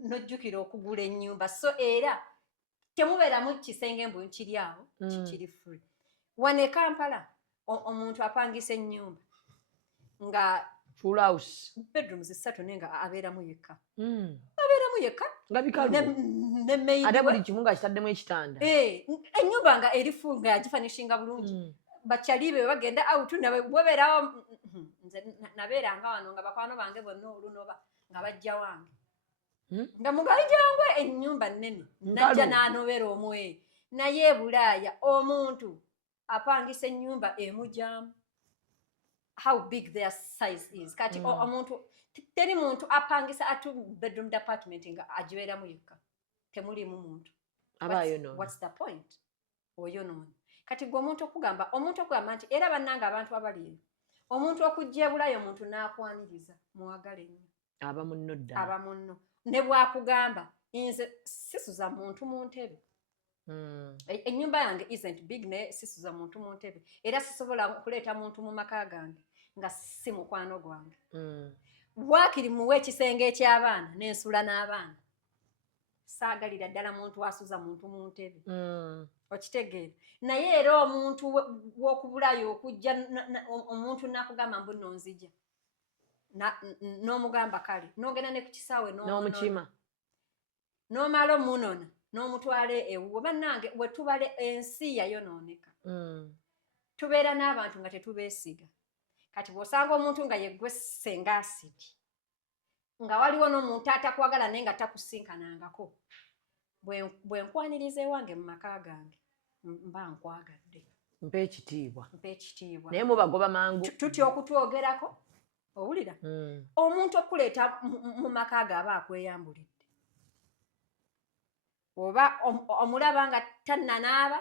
n'ojjukira okugula ennyumba so era temubeeramu kisenge mbu nkiri awo kikiri free wane Kampala omuntu apangisa ennyumba nga full house bedrooms 3 naye nga abeeramu yekka nga bikalu ate buli kimu nga kitaddemu ekitanda ennyumba nga eri full nga yagifanishinga bulungi bakyalibe bagenda out nawe bwebeerawo nze nabeeranga wano nga bakwano bange bonna olunoba nga bajja wange nga mugali jangwe ennyumba nnene najja n'anobera omwe naye Bulaaya omuntu apangisa ennyumba emujjamu how big their size is kati omuntu teri muntu apangisa a 2-bedroom apartment nga agibeeramu yekka temulimu muntu what's the point oyonoona kati gwe omuntu okugamba nti era bannanga abantu abali eyo omuntu okujja Bulaaya omuntu n'akwaniriza muwagale nnyo aba munno ne bwakugamba nze sisuza muntu mu ntebe ennyumba yange isn't big naye sisuza muntu mu ntebe era sisobola kuleeta muntu mu maka gange nga si mukwano gwange waakiri muwe ekisenge eky'abaana n'ensula n'abaana saagalira ddala muntu asuza muntu mu ntebe okitegeera naye era omuntu w'okubulayo okujja omuntu n'akugamba mbu nno nzija n'omugamba kale n'ogenda ne ku kisaawe n'omukima n'omala omunona n'omutwala ewuwo bannange bwe tubale ensi yayonooneka tubeera n'abantu nga tetubeesiga kati bw'osanga omuntu nga yeggwe senga asidi nga waliwo n'omuntu atakwagala naye nga takusinkanangako bwe nkwaniriza ewange mu maka gange mba nkwagadde mpa ekitiibwa naye mubagoba mangu tutya okutwogerako owulira omuntu okuleeta mu maka ge aba akweyambulidde oba omulaba nga tannanaaba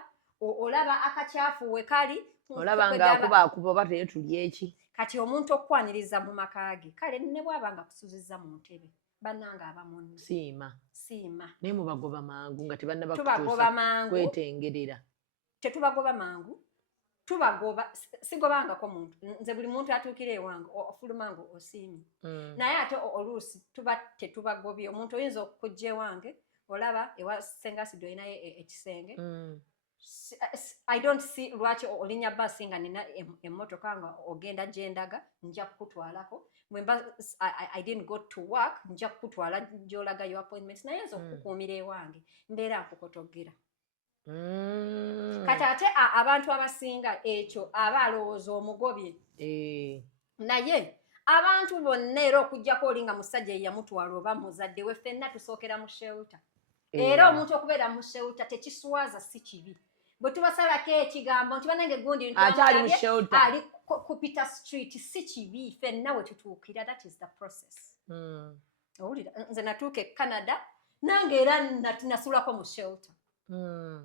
olaba akacyafu we kali olaba ng'akuba oba teyo tuli eki kati omuntu okwaniriza mu maka ge kale ne bw'aba nga kusuzizza mu ntebe bannanga aba munno siima naye mubagoba mangu nga tubagoba mangu kwetengerera tetubagoba mangu tubagoba sigobangako muntu nze buli muntu atuukira ewange ofuluma nga osiimye naye ate oluusi tuba tetubagobye omuntu oyinza okujja ewange olaba ewa senga sido olinayo ekisenge I don't see lwaki olinya basi nga nina emmotoka nga ogenda gyendaga nja kukutwalako mwemba I didn't go to work nja kukutwala gyolaga yo appointment naye nza okukuumira ewange mbeera nkukotogera kati ate abantu abasinga ekyo aba alowooza omugobye naye abantu bonna era okugjako oli nga musajja yeyamutwala oba muzadde we ffenna tusookera mu shelter era omuntu okubeera mu shelter tekiswaza si kibi bwe tubasalako ekigambo nti banange gundi ali ku Peter Street si kibi ffenna we tutuukira that is the process owulira nze natuuka e Canada nange era nasulako mu shelter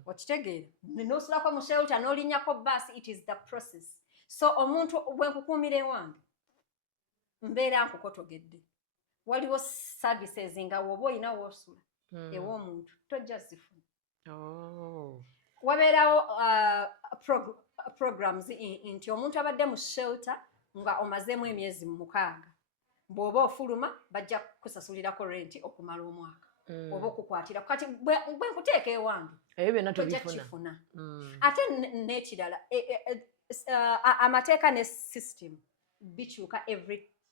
okitegeera n'osulako mu shelter n'olinnyako baasi it is the process so omuntu bwe nkukuumira ewange mbeera nkukotogedde waliwo services nga woba olina woosula ew'omuntu tojja zifuna wabeerawo programs nti omuntu abadde mu shelter nga omazeemu emyezi 6 bw'oba ofuluma bajja kusasulirako renti okumala omwaka oba okukwatira kati bwe nkuteeka ewange ebyo byonna tojja kifuna ate n'ekirala amateeka ne system bikyuka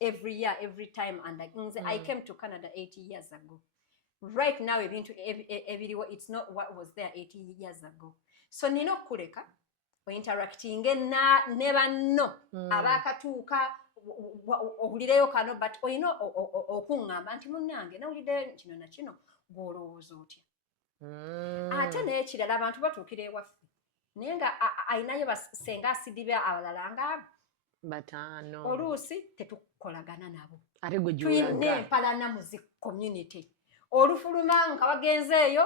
every year every time and nze I came to Canada 80 years ago right now ebintu ebiriwo it's not what was there 80 years ago so nina okukuleka ointeractinge ne banno abakatuuka owulireyo kano but olina okuŋŋamba nti munnange nawulidde kino na kino gw'olowooza otya ate n'ekirala abantu batuukira ewaffe naye nga ayinayo basenga asidibe abalala ngaabo bataano oluusi tetukolagana nabo ate gwe tuyina empalana mu zi community olufuluma nga wagenze eyo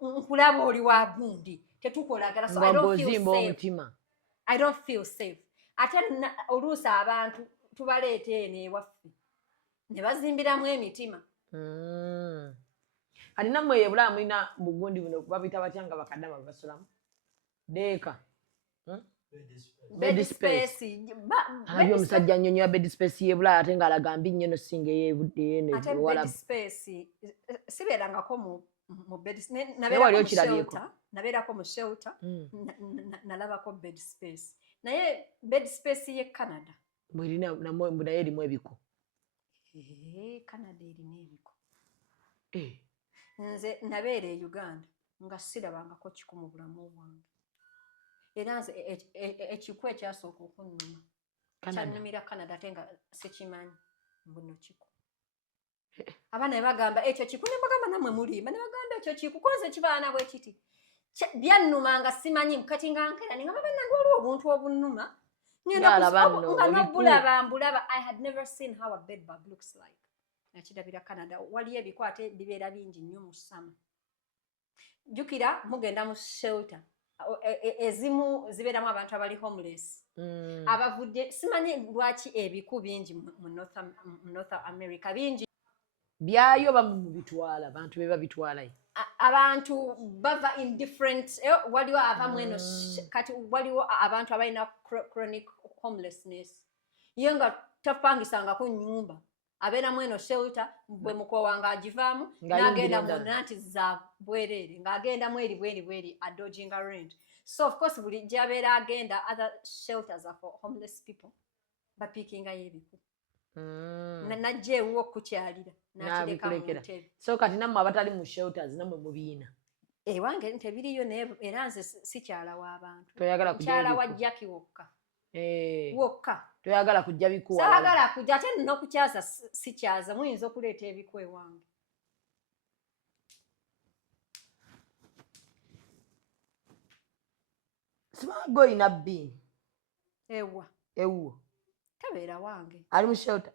nkulaba oli wa gundi tetukolagana so I don't feel safe ate oluusi abantu tubaleeta eno ewaffe ne bazimbiramu emitima alina mwe ebulaba mulina bugundi buno babita batya nga bakaddama basulamu deeka bed space abyo omusajja nnyonnyola bed space y'ebulaya ate ng'alaga mbi nnyo no singa ey'ebudde eno ate bed space sibeerangako mu bed nabeerako mu shelter nalabako bed space naye bed space y'e Canada naye erimu ebiko Canada erina ebiko nze nabeera e Uganda nga sirabangako kiku mu bulamu bwange era nze ekiku ekyasooka okunnuma kyannumira Canada ate nga sikimanyi mbuno kiku abaana ne bagamba ekyo kiku ne bagamba namwe mulimba ne bagamba ekyo kiku konze kibaana bwe kiti byannuma nga simanyi kati nga nkera ninga bannange waliwo obuntu obunnuma mbulaba I had never seen how a bed bug looks like. Nakirabira Canada waliyo ebikwate bibeera bingi nnyo mu ssama. Jjukira mugenda mu shelter ezimu zibeeramu abantu abali homeless abavudde simanyi lwaki ebiku bingi mu North America bingi byayo bamubitwala abantu be babitwalayo abantu bava in different waliwo avamu eno kati waliwo abantu abalina chronic homelessness ye nga tapangisangako nnyumba abeeramu eno shelter bwe mukowa nga agivaamu n'agenda mu nanti za bwereere ng'agendamu eri bweri adodginga rent. So of course buli gyabeera agenda other shelters are for homeless people bapiikingayo ebiku najja ewuwo kukyalira n'akireka mu ntebe. So kati nammwe abatali mu shelters nammwe mubiina ewange tebiriyo naye era nze sikyala w'abantu kyala wa Jackie wokka toyagala kujja bikuwa saagala kujja ate n'okukyaza sikyaza muyinza okuleeta ebiku ewange. sibaga olina bbiini ewuwo tabeera wange ali mu shelter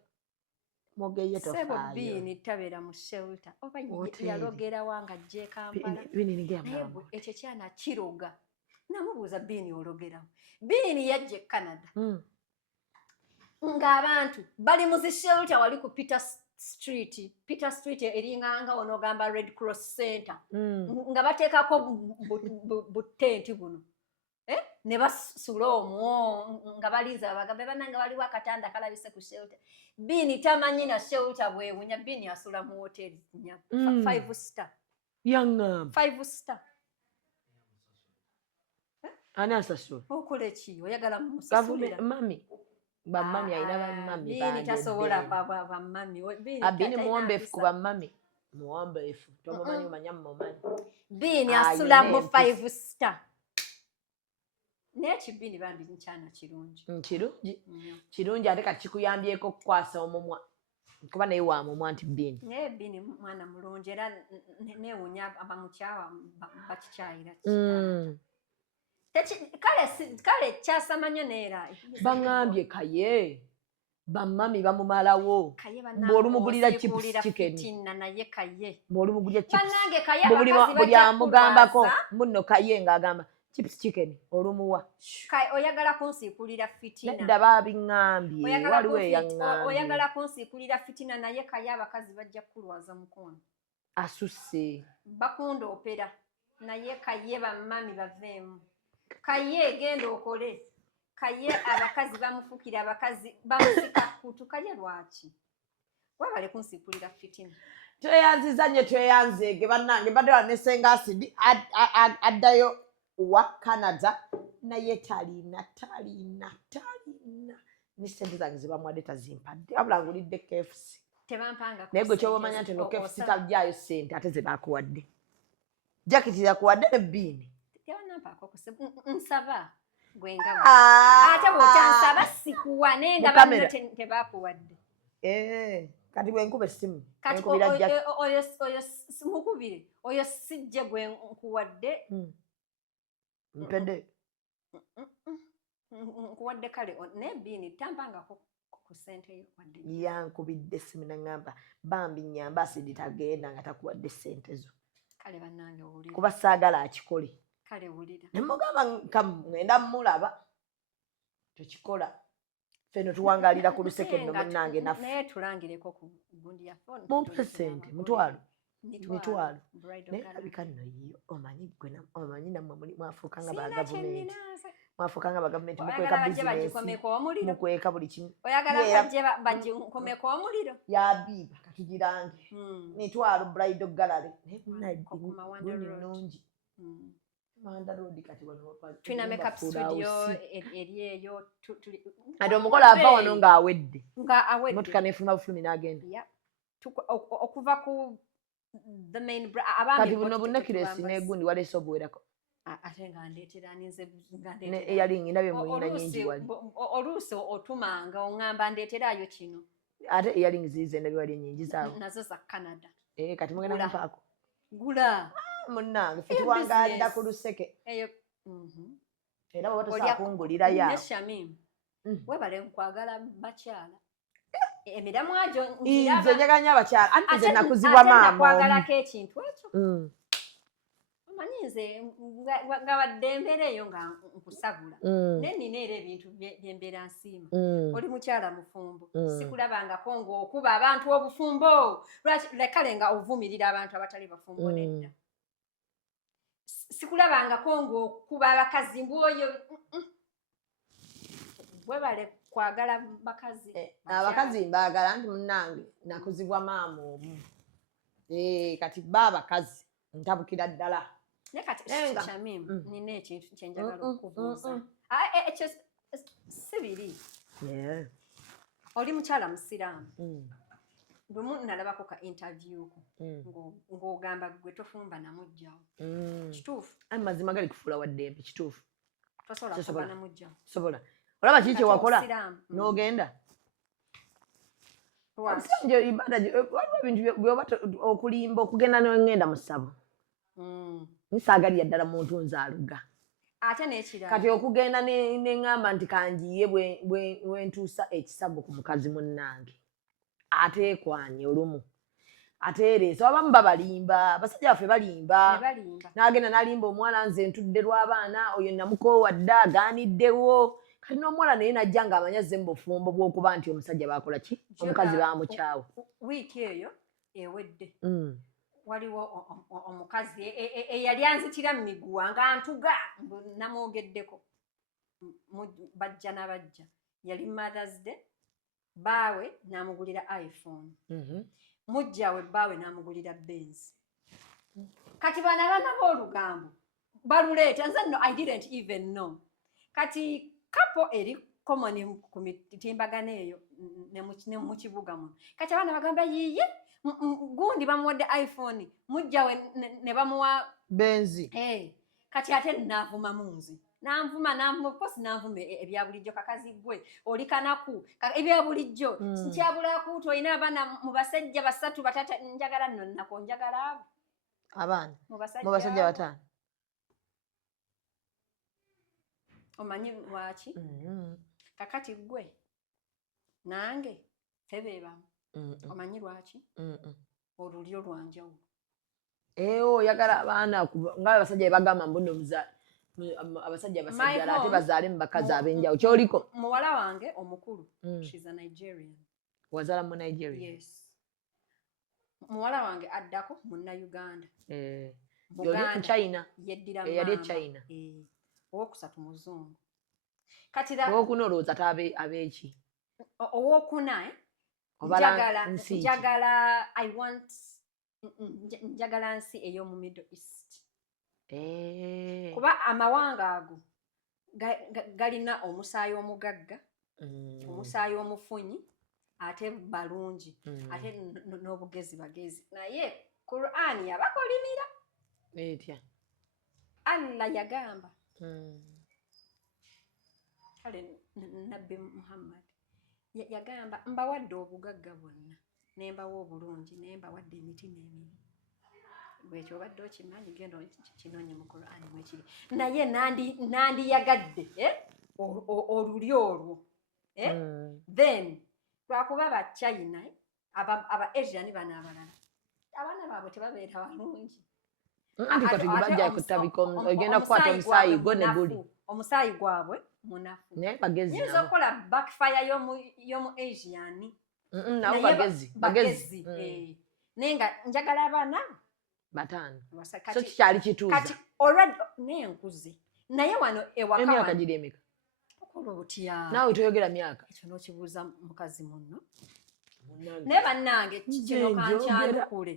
mogeye sebo bbiini tabeera mu shelter oba yalogera wange ajje Kampala ekyo kyana kiroga namubuuza bbiini ologerawo bbiini yajja Canada ng'abantu bali mu zi shelter wali ku Peter Street eringanga onogamba Red Cross Center nga bateekako butenti buno ne basula omwo nga baliza abagambe bannanga waliwo akatanda kalabise ku shelter. Bbiini tamanyi na shelter bwewunya bbiini asula mu hoteri 5 star yaŋŋamba 5 star ani asasula okola ki oyagala musasulira mami bammami alina bammami bbiini tasobola bammami bbiini muwombeefu ku bammami muwombeefu tomumanyi omanya mumumanyi bbiini asula mu 5 star naye kibbiini bambi nkyana kirungi kirungi ate kati kikuyambyeko okukwasa omumwa kuba naye wa mumwa nti bbiini naye bbiini mwana mulungi era neewunya abamukyawa bakikyayira kale kyasamanya neera baŋŋambye kaye bammami bamumalawo bw'olumugulira chicken naye kaye bw'olumugulira bannange kaye buli amugambako muno kaye ng'agamba chips chicken olumuwa oyagala kunsiikulira fitina nedda babiŋŋambye waliwo eyaŋŋambye oyagala kunsiikulira fitina naye kaye abakazi bajja kukulwaza mukono asusse bakundoopera naye kaye bammami baveemu kaye genda okole kaye abakazi bamufukira abakazi bamusika kutu kaye lwaki webale kunsiikulira fitina tweyanziza nnyo tweyanzeege bannange baddewa nesenga asidi addayo wa Canada naye talina ne sente zange zebamwadde tazimpadde wabula ngulidde KFC tebampanga naye gwe kyoba omanya nti no KFC tajjaayo sente ate zebakuwadde jaketi yakuwadde ne bbiini nsaba gwenga ate bw'okyansaba sikuwa naye nga banno tebakuwadde kati bwenkuba essimu oyo mukubire oyo sijje gwe nkuwadde mpedde nkuwadde kale naye bbiini tampangako ku ssente yo wadde yankubidde essimu naŋŋamba bambi nnyamba asidi tagenda nga takuwadde ssente zo kale bannange owulira kuba saagala akikole kale wulira ne mugamba ngenda mulaba tukikola feno tuwangalira ku luseke nno munnange naffe naye tulangireko ku gundi ya phone mumpe ssente mitwalo naye abika nno yiyo omanyi nammwe mwafuuka nga bagavumenti mwafuuka nga bagavumenti mukweka bizinesi mukweka buli kimu oyagala bagikomeko omuliro yabiiba katugirange mitwalo bridal gallery naye gundi nnungi Manda road kati wano tulina makeup studio eri eyo ate omukola ava wano ng'awedde motoka nefuluma bufulumi n'agenda okuva ku the main kati buno bunekiresi n'egundi waleese obuwerako ate nga ndeetera ninze ne eyalingi nabye muyina nyingi wali oluusi otumanga oŋŋamba ndeeterayo kino ate eyalingi ziize nabye wali ennyingi zaawe nazo za Canada kati mugenda mupaako gula munnange ffe Eyo tuwangalira business. ku luseke eyo era bwe Olya- tosakungulira ne yawo Shamim Mm. webale nkwagala bakyala emiramwa gyo nze njagala nnyo abakyala anti nze ate nakuzibwa maama nakwagalako ekintu ekyo Mm, omanyi nze nga wadde embeera eyo nga nkusabula mm, naye nina era ebintu byembeera nsiima mm. oli mukyala mufumbo Mm. sikulabangako ng'okuba abantu obufumbo kale nga ovumirira abantu abatali bafumbo nedda sikulabangako ng'okuba abakazi mbwoyo webale kwagala bakazi abakazi mbaagala nti munnange nakuzibwa maama omu kati ba abakazi ntabukira ddala naye kati Nenga. Shamim nina ekintu kyenjagala Mm, okubuuza mm, ekyo si biri Yeah. oli mukyala musiraamu Mm, lumu nalabako ka interview ko mm, ng'ogamba gwe tofumba namugjawo mm. kituufu Ai mazima gali kufuula waddembe kituufu tosobola Sisobola. kufumba namugjawo sobola olaba kiki kyewakola Musiraamu. n'ogenda Lwaki? Omusajja ibada waliwo ebintu byoba okulimba okugenda n'engenda mu ssabo nisaagalira ddala muntu nzaaluga ate n'ekirala kati okugenda neŋŋamba nti kanjiye bwe ntuusa ekisago ku mukazi munnange ate ekwanye olumu ate ereese abamu babalimba abasajja baffe balimba ne balimba n'agenda n'alimba omuwala nze ntudde lw'abaana oyo namukoowadde agaaniddewo kati n'omuwala naye najja ng'amanya ze mubufumbo bw'okuba nti omusajja baakola ki omukazi bamukyawa wiiki eyo ewedde waliwo omukazi eyali anzitira mu miguwa ng'antuga namwogeddeko bajja n'abajja yali Mother's Day baawe n'amugulira iPhone mujjawe baawe n'amugulira Benz kati bano abaana b'olugambo baluleeta nze no I didn't even know kati kapo eri common ku mitimbagano eyo ne mu kibuga muno kati abaana bagamba yiye gundi bamuwadde iPhone mujjawe ne bamuwa benzi kati ate naavuma munzi nanvuma of course nanvuma ebya bulijjo kakazi gwe oli kanaku ebya bulijjo nkyabulaku tolina abaana mu basajja basatu batata njagala nno nnako njagala abo abaana mu mu basajja bataano omanyi lwaki kakati gwe nange tebeebamu omanyi lwaki olulyo lwanjawulo oyagala abaana nga abasajja bebagamba mbuno abasajja basajjala ate bazaale mu bakazi ab'enjawulo kyoliko muwala wange omukulu she's a Nigerian wazala mu Nigeria yes muwala wange addako munnauganda yoli ku China yeddira yali e China owokusatu muzungu kati owokuna olowooza ate ab'eki owokuna njagala I want njagala nsi ey'omu Middle East kuba amawanga ago galina omusaayi omugagga omusaayi omufunyi ate balungi ate n'obugezi bagezi naye Quran yabakolimira etya Allah yagamba kale nabbi Muhammad yagamba mbawadde obugagga bwonna nembawa obulungi nembawadde emiti n'emiri bwekyo obadde okimanyi genda kinonye mu Quran mwekiri naye nandiyagadde oluli olwo then lwakuba aba China aba Asian bano abalala abaana baabwe tebabeera balungi anti kati gubajja kutabika ogenda kukwata omusaayi gwo ne guli omusaayi gwabwe munafu naye bagezi nyinza okukola backfire y'omu Asian nabo bagezi naye nga njagala abaana bataano so kikyali kituuza kati already naye nkuze naye wano ewaka emyaka giri emeka okola otya naawe toyogera myaka ekyo n'okibuuza mukazi munno naye bannange kino kankyandukule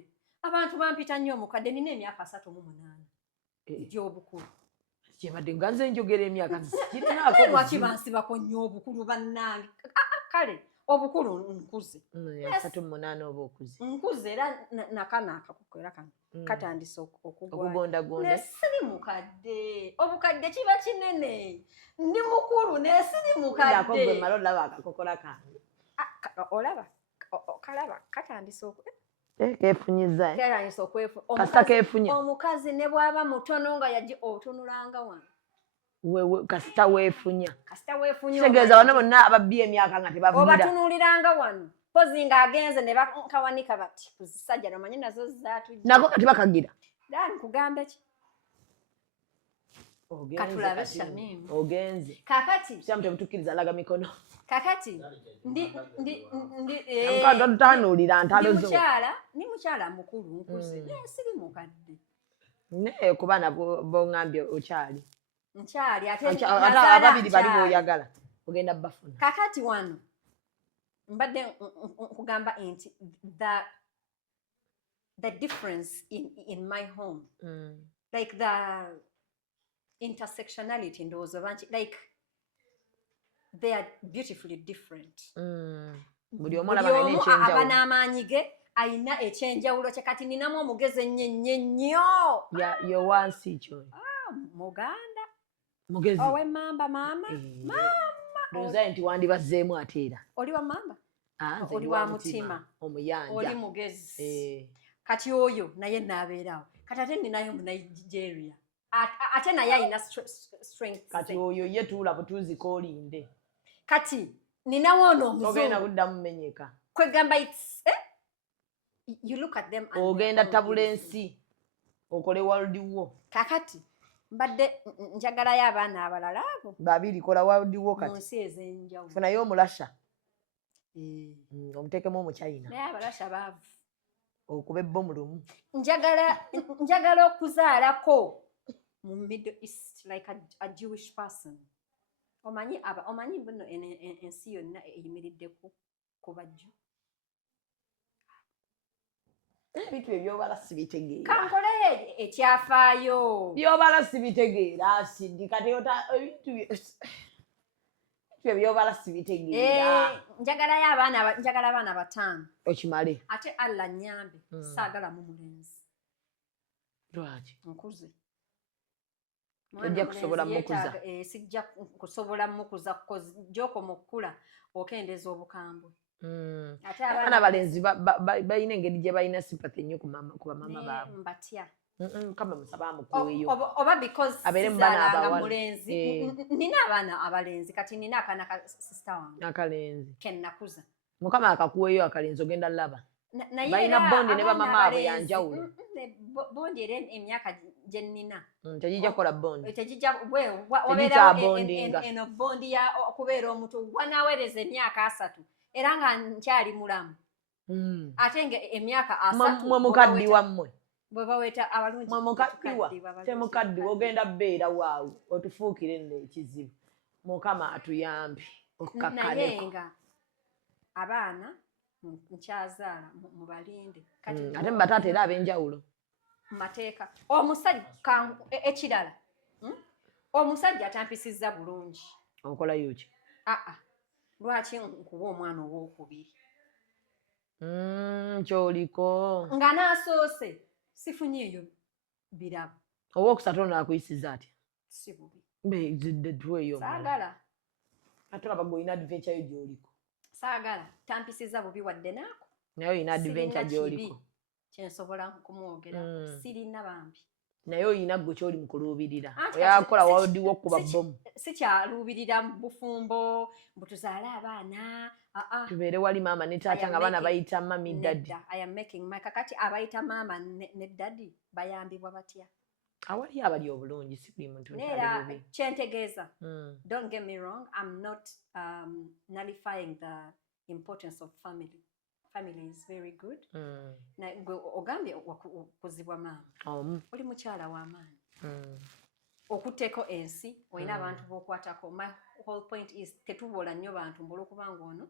abantu bampita nnyo omukadde nina emyaka 38 egy'obukulu kyebadde nga nze njogera emyaka lwaki bansibako nnyo obukulu bannange kale obukulu nkuze 38 oba okuze nkuze era nakana akakuko era kano katandise okugondagonda nesiri mukadde obukadde kiba kinene ndi mukulu nesiri mukadde gwe mala olaba akakokola kange olaba kalaba katandise Kefunyiza keranyisa kasita kefunya omukazi ne bw'aba mutono nga yaji otunulanga wano kasita weefunya weefunya kitegeeza bano bonna ababbi emyaka nga tebavunyira obatunuliranga wano pozi ng'agenze ne bakawanika bati kuzisajja nomanyi nazo zaatujja nako kati bakagira dani kugambe ki katulabe Shamimu ogenze kakati siamu tebutukkiriza laga mikono kakati tutanuulira ntalo zo ni mukyala mukulu nkuze naye siri mukadde naye ku baana boŋŋambye okyali nkyali ababiri bali b'oyagala ogenda bafuna kakati wano mbadde nkugamba nti the difference in my home like the intersectionality ndowooza banki like they are beautifully different buli omu aba n'amaanyi ge ayina ekyenjawulo kye kati ninamu omugezi ennyo yowansi kyo muganda mugezi ow'emmamba maama ndowooza nti wandibazzeemu ate era oli wa mamba oli wa mutima omuyanja oli mugezi kati oyo naye naabeerawo kati ate ninayo mu Nigeria ate naye alina strength kati oyo ye tuula butuuziko olinde kati ninawo ono omuzungu ogenda kuddamu menyeka kwegamba you look at them ogenda tabula ensi okole world war kakati mbadde njagalayo abaana abalala abo babiri kola world war kati mu nsi ez'enjawulo funayo omulasha omuteekemu omuchina naye abalasha baavu okuba ebbomu lumu njagala okuzaalako mu Middle East like a Jewish person omanyi buno ensi yonna eyimiridde ku bajju ebintu ebyobala sibitegeera kankole ekyafaayo byobala sibitegeera sidi kati ebintu ebyobala sibitegeera njagala abaana bataano okimale ate Allah nnyambe saagalamu mulenzi lwaki nkuze ojja kusobola mukuza sijja kusobola mukuza joko mukula okendeza obukambwe ate abaana balenzi balina engeri gye balina sympathy nnyo ku bamama baabwe mbatya kama musaba amukuweeyo oba because abeere mu baana abawala mulenzi nina abaana abalenzi kati nina akaana ka sister wange akalenzi kennakuza mukama akakuweeyo akalenzi ogenda laba balina bondi ne bamama abwe yanjawulo bondi era emyaka gye nnina tegijja kukola bondi eno bondi ya okubeera omutu wanaaweereza emyaka 3 era nga nkyali mulamu ate nga emyaka 3 mwe mukaddi wammwe bwe baweta abalungi mwe mukaddiwa temukaddiwa ogenda bbeera waawe otufuukire nno ekizibu mukama atuyambe naye nga abaana nkyazaala mu balinde ate mubataata era ab'enjawulo mu mateeka omusajja ekirala omusajja atampisizza bulungi okolayo ki lwaki nkuwa omwana ow'okubiri kyoliko nga n'asoose sifunyeeyo birabo owookusatu ono akuyisiza atya si bubi zidde tuweeyo saagala ate olaba gwe olina adventure yo gy'oliko saagala tampisizza bubi wadde naako naye olina adventure gy'oliko kyensobola kumwogerako sirina bambi naye olina gwe kyoli mu kuluubirira oyakola wadiwo okuba bomu sikyaluubirira mu bufumbo mbutuzaale abaana tubeere wali maama ne taata nga abaana bayita mami daddi kakati abayita maama ne daddi bayambibwa batya awali abali obulungi si buli muntu neera kyentegeeza don't get me wrong I'm not nullifying the importance of family is very good ogambye okuzibwa maama oli mukyala w'amaanyi okuteko ensi olina abantu b'okwatako my whole point is tetubuula nnyo bantu mbula okubanga ono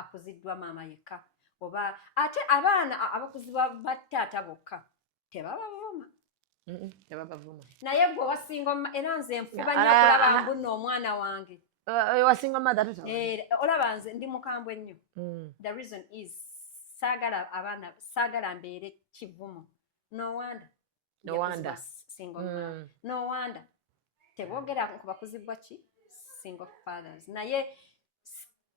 akuziddwa maama yekka oba ate abaana abakuzibwa bataata bokka tebabavuma naye gwe wasinga era nze nfuba nnyo okulaba mbuno omwana wange wasinga mother olaba nze ndi mukambwe nnyo the reason is saagala abaana saagala mbeere kivumo no wonder single no wonder teboogera ku bakuzibwa ki single fathers naye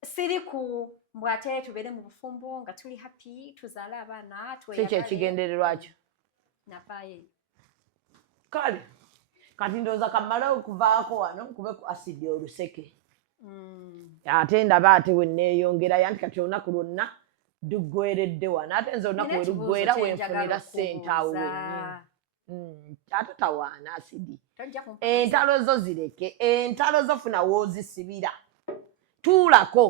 siriku mbwate tubere mu bufumbo nga tuli happy tuzaala abaana kiki ekigendererwa kyo napaye kale kati ndowooza kamala okuvaako wano kube ku asidi oluseke ate ndaba ate wenneeyongerayo anti kati olunaku lwonna duggweredde wano ate nze olunaku we luggwera wenfunira ssente awo wennyini ate tawaana asidi entalo zo zireke entalo zo funa woozisibira tuulako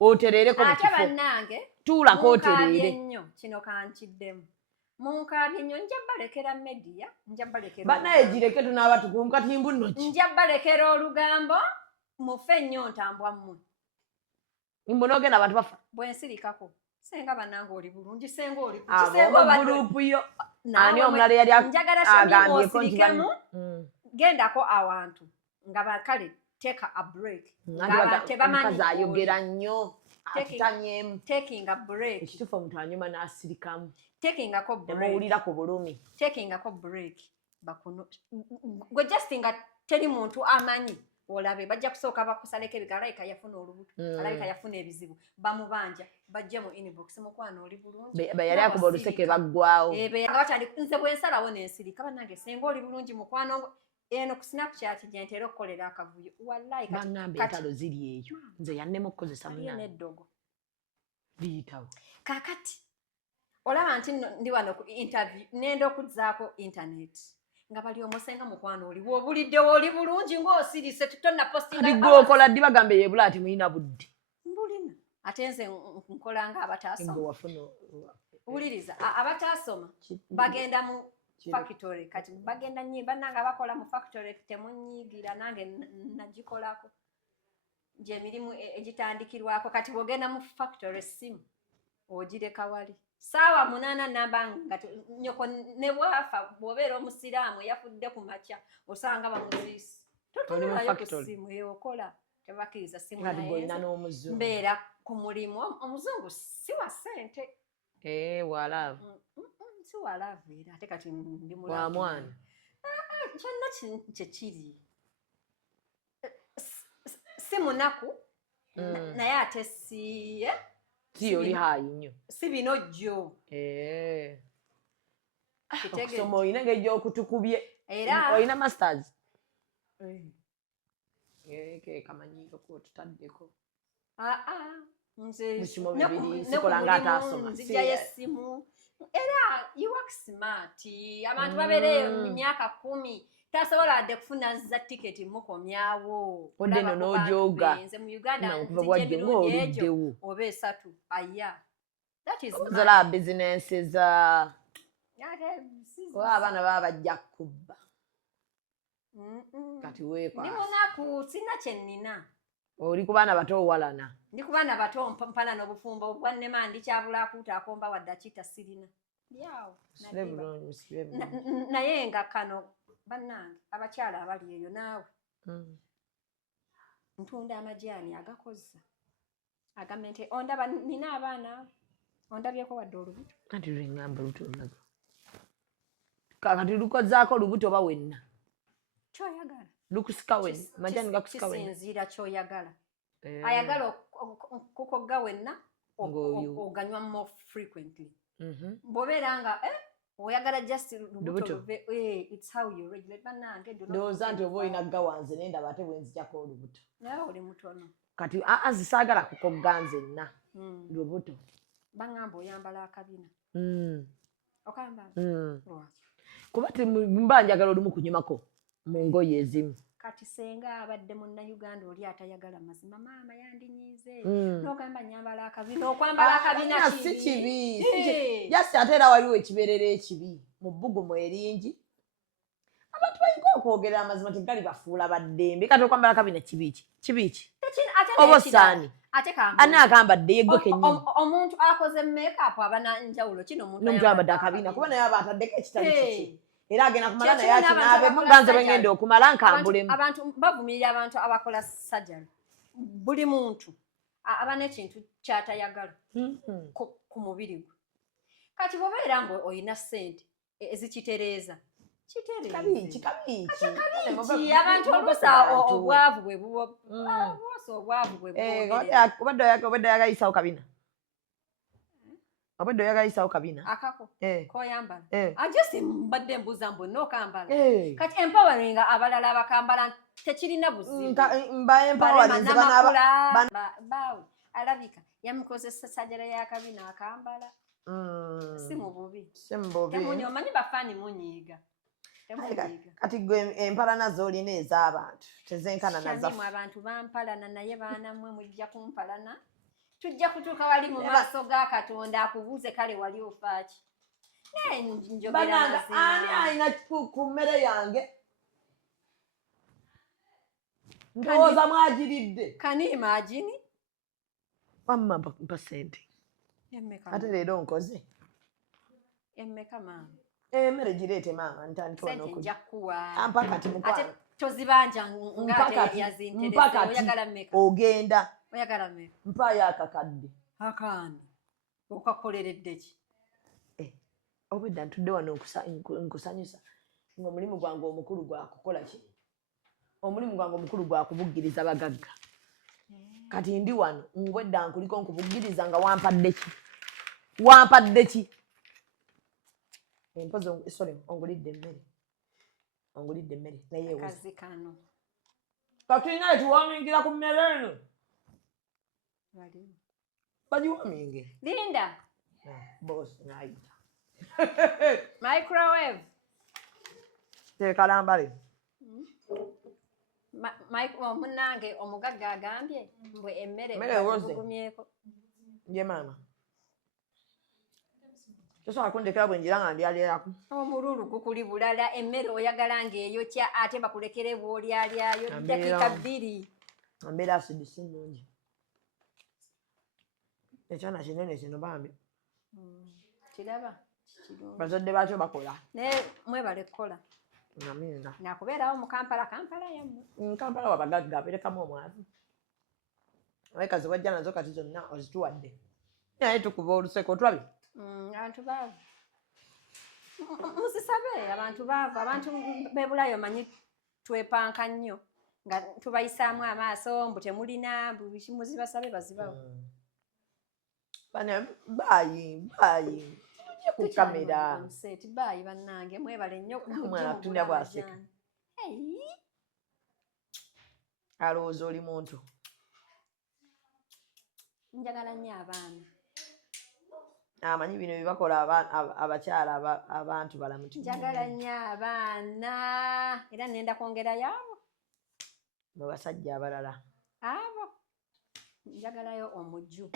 oterereko mu ate kifo bannange tuulako oterere nnyo kino kankiddemu munkaabye nnyo nja balekera media nja balekera bannaye gireke tunaaba tukumkatimbu nno ki nja balekera olugambo mufe nnyo ntambwa mmwe mbona abantu bafa bwensirikako senga bannange oli bulungi senga oli gurupu yo ani omulala yali njagala agambyeko nti sirikemu gendako awantu nga bakale take a break omukazi ayogera nnyo atutanyemu taking a break ekitufu omuntu anyuma n'asirikamu takingako break temuwulira ku bulumi takingako break bakuno gwe just nga teri muntu amanyi olabe bajja kusooka bakusaleko ebiga alayika yafuna olubuto alayika yafuna ebizibu bamubanja bajje mu inbox mukwano oli bulungi yali akuba oluseke baggwawo nze bwensalawo nensirika bannange senga oli bulungi mukwano eno ku snapchat gye ntera okukolera akavuyo wallahi bannambe entalo ziri eyo nze yannema okukozesa n'eddogo liyitawo kaakati olaba nti ndi wano ku interview nenda okuzzaako internet nga bali omusenga mukwano oli woobulidde wooli bulungi ng'osirise tutonna postinga gwe okola ddi bagambe yebula ati muyina budde mbulina ate nze nkola nga abataasoma wuliriza abataasoma bagenda mu factory kati bagenda nnyo bannanga bakola mu factory temunyiigira nange nagikolako gy'emirimu egitandikirwako kati bw'ogenda mu factory essimu ogireka wali saawa 8 namba nga nyoko ne bwafa bw'obeera omusiraamu eyafudde ku makya osanga bamuziisi totolayo ku ssimu eyokola tebakkiriza ssimu naye mbeera ku mulimu omuzungu si wa ssente walaavu si walaavu era ate kati ndi wa mwana kyonna kyekiri si munaku naye ate si oli haayi nnyo si bino jjo okusoma olina engeri okutukubye era olina masters kamanyiiro kotutaddeko nze sikola nga ataasoma nzijjayo essimu era you work smart abantu babeere mu myaka 10 tasobola adde kufuna za tiketi mukomyawo odde no n'ojooga nze mu Uganda nkuva bwajjo ng'oluddewo oba 3 aya that is zola bizinensi za oba abaana baba bajja kubba kati weekwasa ndi munaku sina kyennina oli ku baana bato owalana ndi ku baana bato mpalana obufumbo bwannema ndikyabula akuuta akomba wadde akita sirina byawo naye nga kano bannange abakyala abali eyo naawe ntunda amajaani agakozza agambe nti ondaba nina abaana ondabyeko wadde olubuto kati lwengamba lutonaga kakati lukozaako olubuto oba wenna kyoyagala lukusika wenna majaani gakusika wenna kisinziira kyoyagala ayagala kukogga wenna oganywa more frequently bw'obeera nga oyagala just lubuto it's how you regulate bannange ndowooza nti oba olina gawanze naye ndaba ate bwenzijako olubuto naye oli mutono kati zisaagala kukogga nzenna lubuto baŋŋamba oyambala akabina okamba kuba mba njagala olumu kunyumako mu ngoye ezimu kati senga abadde munnayuganda oli atayagala mazima maama yandinyiize n'ogamba nyambala akabina okwambala akabina si kibi jasi ate era waliwo ekibeerera ekibi mu bbugumu eringi abantu bayinga okwogerera amazima tegali bafuula baddembe kati okwambala akabina kibiki oba osaani ani agambadde yegwe kennyini omuntu akoze make-up aba nanjawulo kino omuntu abadde akabina kuba naye aba ataddeko ekitali kiki era agenda kumala naye akinaabemu ganze bwengenda okumala nkambulemu abantu bavumirira abantu abakola sajjala buli muntu aba n'ekintu kyatayagala ku mubiri gwe kati bw'obeera nga olina ssente ezikitereeza kitereeza kabiki abantu oluusi obwavu bwe buba so obwavu bwe obadde oyagayisawo kabina obadde oyagayisawo kabina akako koyambala just mbadde mbuuza mbonna okambala kati empowering abalala abakambala tekirina buzibu baawe alabika yamukozesa sajjala ya kabina akambala si mu bubi temunyi omanyi bafaani munyiiga kati gwe empalana z'olina ez'abantu tezenkana nazaffe abantu bampalana naye baana mmwe mujja kumpalana tujja kutuuka wali mu maaso ga Katonda akubuuze kale wali ofaaki naye njogera ani alina ku mmere yange ndowooza mwagiridde kani imagine wamma mpa sente ate leero nkoze emmeka maama emmere gireete maama ntandika sente nja kukuwa ampakati ate tozibanja ngate yazinterese oyagala mmeka ogenda oyagala mmeka mpaayo akakadde akaana okakoleredde ki obwedda ntudde wano nkusanyusa ng'omulimu gwange omukulu gwakukola ki omulimu gwange omukulu gwakubuggiriza bagagga kati ndi wano ngwedda nkuliko nkubuggiriza nga wampadde ki empozi sorry ongulidde emmere naye kazi kano kati naye tuwamingira ku mmere eno bagiwaminge linda boss naayita microwave tekalambale munnange omugagga agambye mbwe emmere gumyeko ye maama tosobola kundekera bwe njira nga ndyaliraku omululu gukuli bulala emmere oyagala ng'eyokya ate bakulekere bw'olyalyayo dakiika 2 embeera asidi si nnungi ekyana kinene kino bambi kiraba bazadde baakyo bakola naye mwebale kukola naminga nakubeerawo mu kampala yammwe kampala wabagagga aberekamu omwavu awekazi wajja nazo kati zonna ozituwadde naye tukuba oluseko otulabye abantu baavu muzisabe abantu baavu abantu bebulayo manyi twepanka nnyo nga tubayisaamu amaaso mbu temulina muzibasabe bazibawo baayi ku kamera seti baayi bannange mwebale nnyo omwana tunya bwaseka alowooza oli muntu njagala nnyo abaana amanyi bino byebakola abakyala abantu balamu njagala nnyo abaana era nenda kwongerayo abo mu basajja abalala abo njagalayo omujju